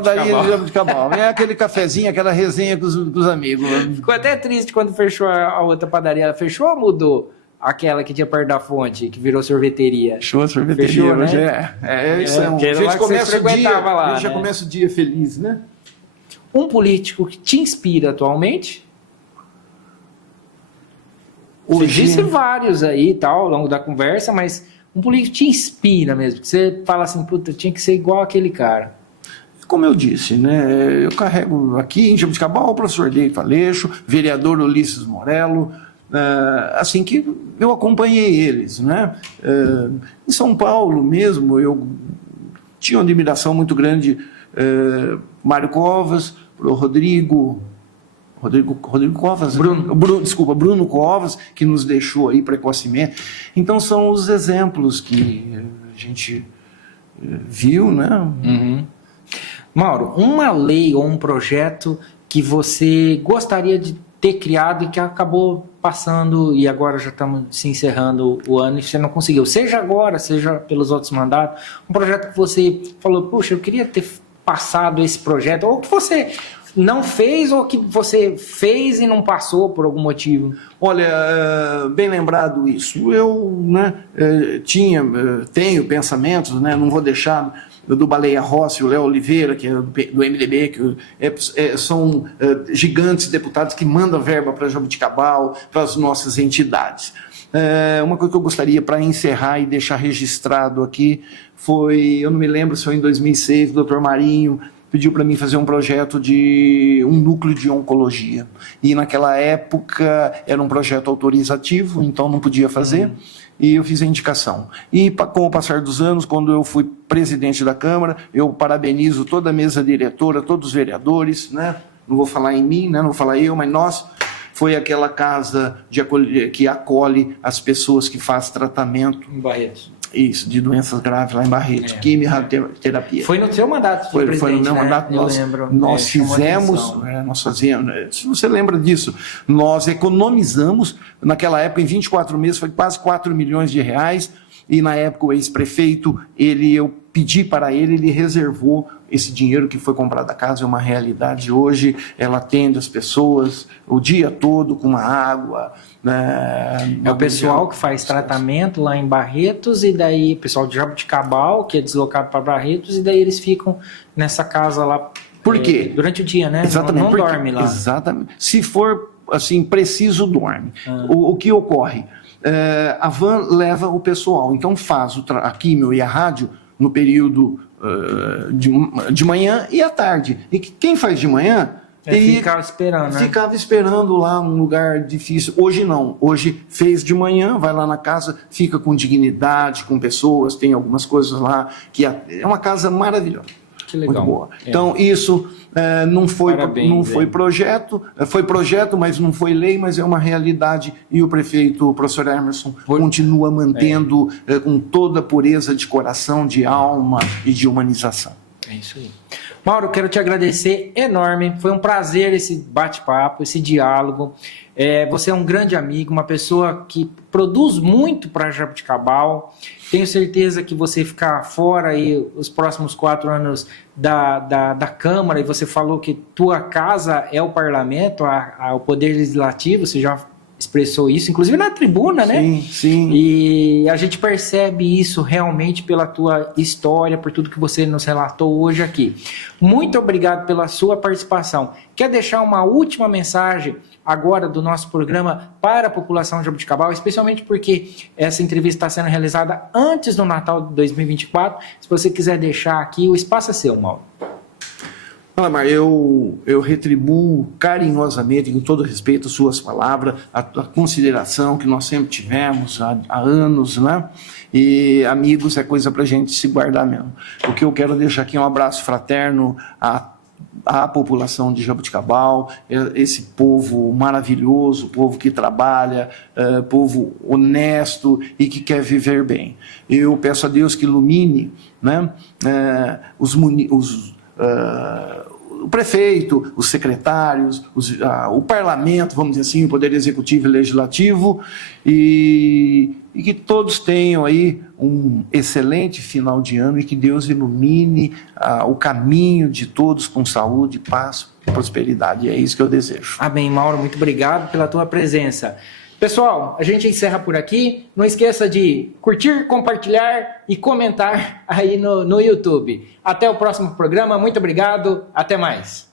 Jabuticabal. É aquele cafezinho, aquela resenha com os amigos. Ficou até triste quando fechou a outra padaria. Ela fechou ou mudou? Aquela que tinha perto da fonte, que virou sorveteria. Fechou a sorveteria. Fechou, né? Isso a gente começa o dia feliz, né? Um político que te inspira atualmente? Você disse vários aí e tal, ao longo da conversa, mas um político te inspira mesmo. Você fala assim, puta, tinha que ser igual aquele cara. Como eu disse, né, eu carrego aqui em Jaboticabal o professor Deito Aleixo, vereador Ulisses Morello, assim que eu acompanhei eles, né? Em São Paulo mesmo, eu tinha uma admiração muito grande, Mário Covas, pro Rodrigo Covas, Bruno Covas, que nos deixou aí precocemente. Então são os exemplos que a gente viu, né? Uhum. Mauro, uma lei ou um projeto que você gostaria de ter criado e que acabou passando e agora já estamos se encerrando o ano e você não conseguiu, seja agora, seja pelos outros mandatos, um projeto que você falou, puxa, eu queria ter passado esse projeto, ou que você não fez ou que você fez e não passou por algum motivo? Olha, bem lembrado isso. Eu, né, tenho pensamentos, né, não vou deixar do Baleia Rossi, o Léo Oliveira, que é do MDB, que são gigantes deputados que mandam verba para Jaboticabal, para as nossas entidades. Uma coisa que eu gostaria para encerrar e deixar registrado aqui foi, eu não me lembro se foi em 2006, o Dr. Marinho pediu para mim fazer um projeto de um núcleo de oncologia. E naquela época era um projeto autorizativo, então não podia fazer. E eu fiz a indicação. E com o passar dos anos, quando eu fui presidente da Câmara, eu parabenizo toda a mesa diretora, todos os vereadores, né? Não vou falar em mim, né? Não vou falar eu, mas nós. Foi aquela casa que acolhe as pessoas que fazem tratamento. Em Barretos. Isso, de doenças graves lá em Barretos, quimioterapia. Foi no seu mandato, foi no meu mandato, né? nós fizemos, nós fazíamos, se você lembra disso, nós economizamos, naquela época, em 24 meses, foi quase 4 milhões de reais, e na época o ex-prefeito, eu pedi para ele reservou esse dinheiro que foi comprado a casa, é uma realidade hoje, ela atende as pessoas o dia todo com a água. Né, é o pessoal que faz tratamento lá em Barretos, e daí o pessoal de Jaboticabal, que é deslocado para Barretos, e daí eles ficam nessa casa lá. Por quê? Durante o dia, né? Exatamente. Não dorme lá. Exatamente. Se for assim, preciso, dorme. O que ocorre? A van leva o pessoal, então faz a químio e a rádio no período de manhã e à tarde. E quem faz de manhã ficava esperando, né? Ficava esperando lá num lugar difícil. Hoje não. Hoje fez de manhã, vai lá na casa, fica com dignidade, com pessoas, tem algumas coisas lá que é uma casa maravilhosa. Que legal. Muito boa. Então isso não foi projeto, foi projeto, mas não foi lei, mas é uma realidade, e o prefeito, o professor Emerson, continua mantendo com toda a pureza de coração, de alma e de humanização. É isso aí. Mauro, quero te agradecer enorme, foi um prazer esse bate-papo, esse diálogo. Você é um grande amigo, uma pessoa que produz muito para Jaboticabal. Tenho certeza que você ficar fora aí os próximos 4 anos da Câmara, e você falou que tua casa é o parlamento, o Poder Legislativo, você já expressou isso, inclusive na tribuna, né? Sim, sim. E a gente percebe isso realmente pela tua história, por tudo que você nos relatou hoje aqui. Muito obrigado pela sua participação. Quer deixar uma última mensagem agora do nosso programa para a população de Jaboticabal, especialmente porque essa entrevista está sendo realizada antes do Natal de 2024. Se você quiser deixar aqui, o espaço é seu, Mauro. Alamar, eu retribuo carinhosamente, com todo respeito, as suas palavras, a consideração que nós sempre tivemos há anos, né? E amigos é coisa para a gente se guardar mesmo. O que eu quero deixar aqui é um abraço fraterno à população de Jaboticabal, esse povo maravilhoso, povo que trabalha, povo honesto e que quer viver bem. Eu peço a Deus que ilumine, né, o prefeito, os secretários, o parlamento, vamos dizer assim, o poder executivo e legislativo, e que todos tenham aí um excelente final de ano, e que Deus ilumine o caminho de todos com saúde, paz e prosperidade. É isso que eu desejo. Amém, Mauro. Muito obrigado pela tua presença. Pessoal, a gente encerra por aqui. Não esqueça de curtir, compartilhar e comentar aí no YouTube. Até o próximo programa. Muito obrigado. Até mais.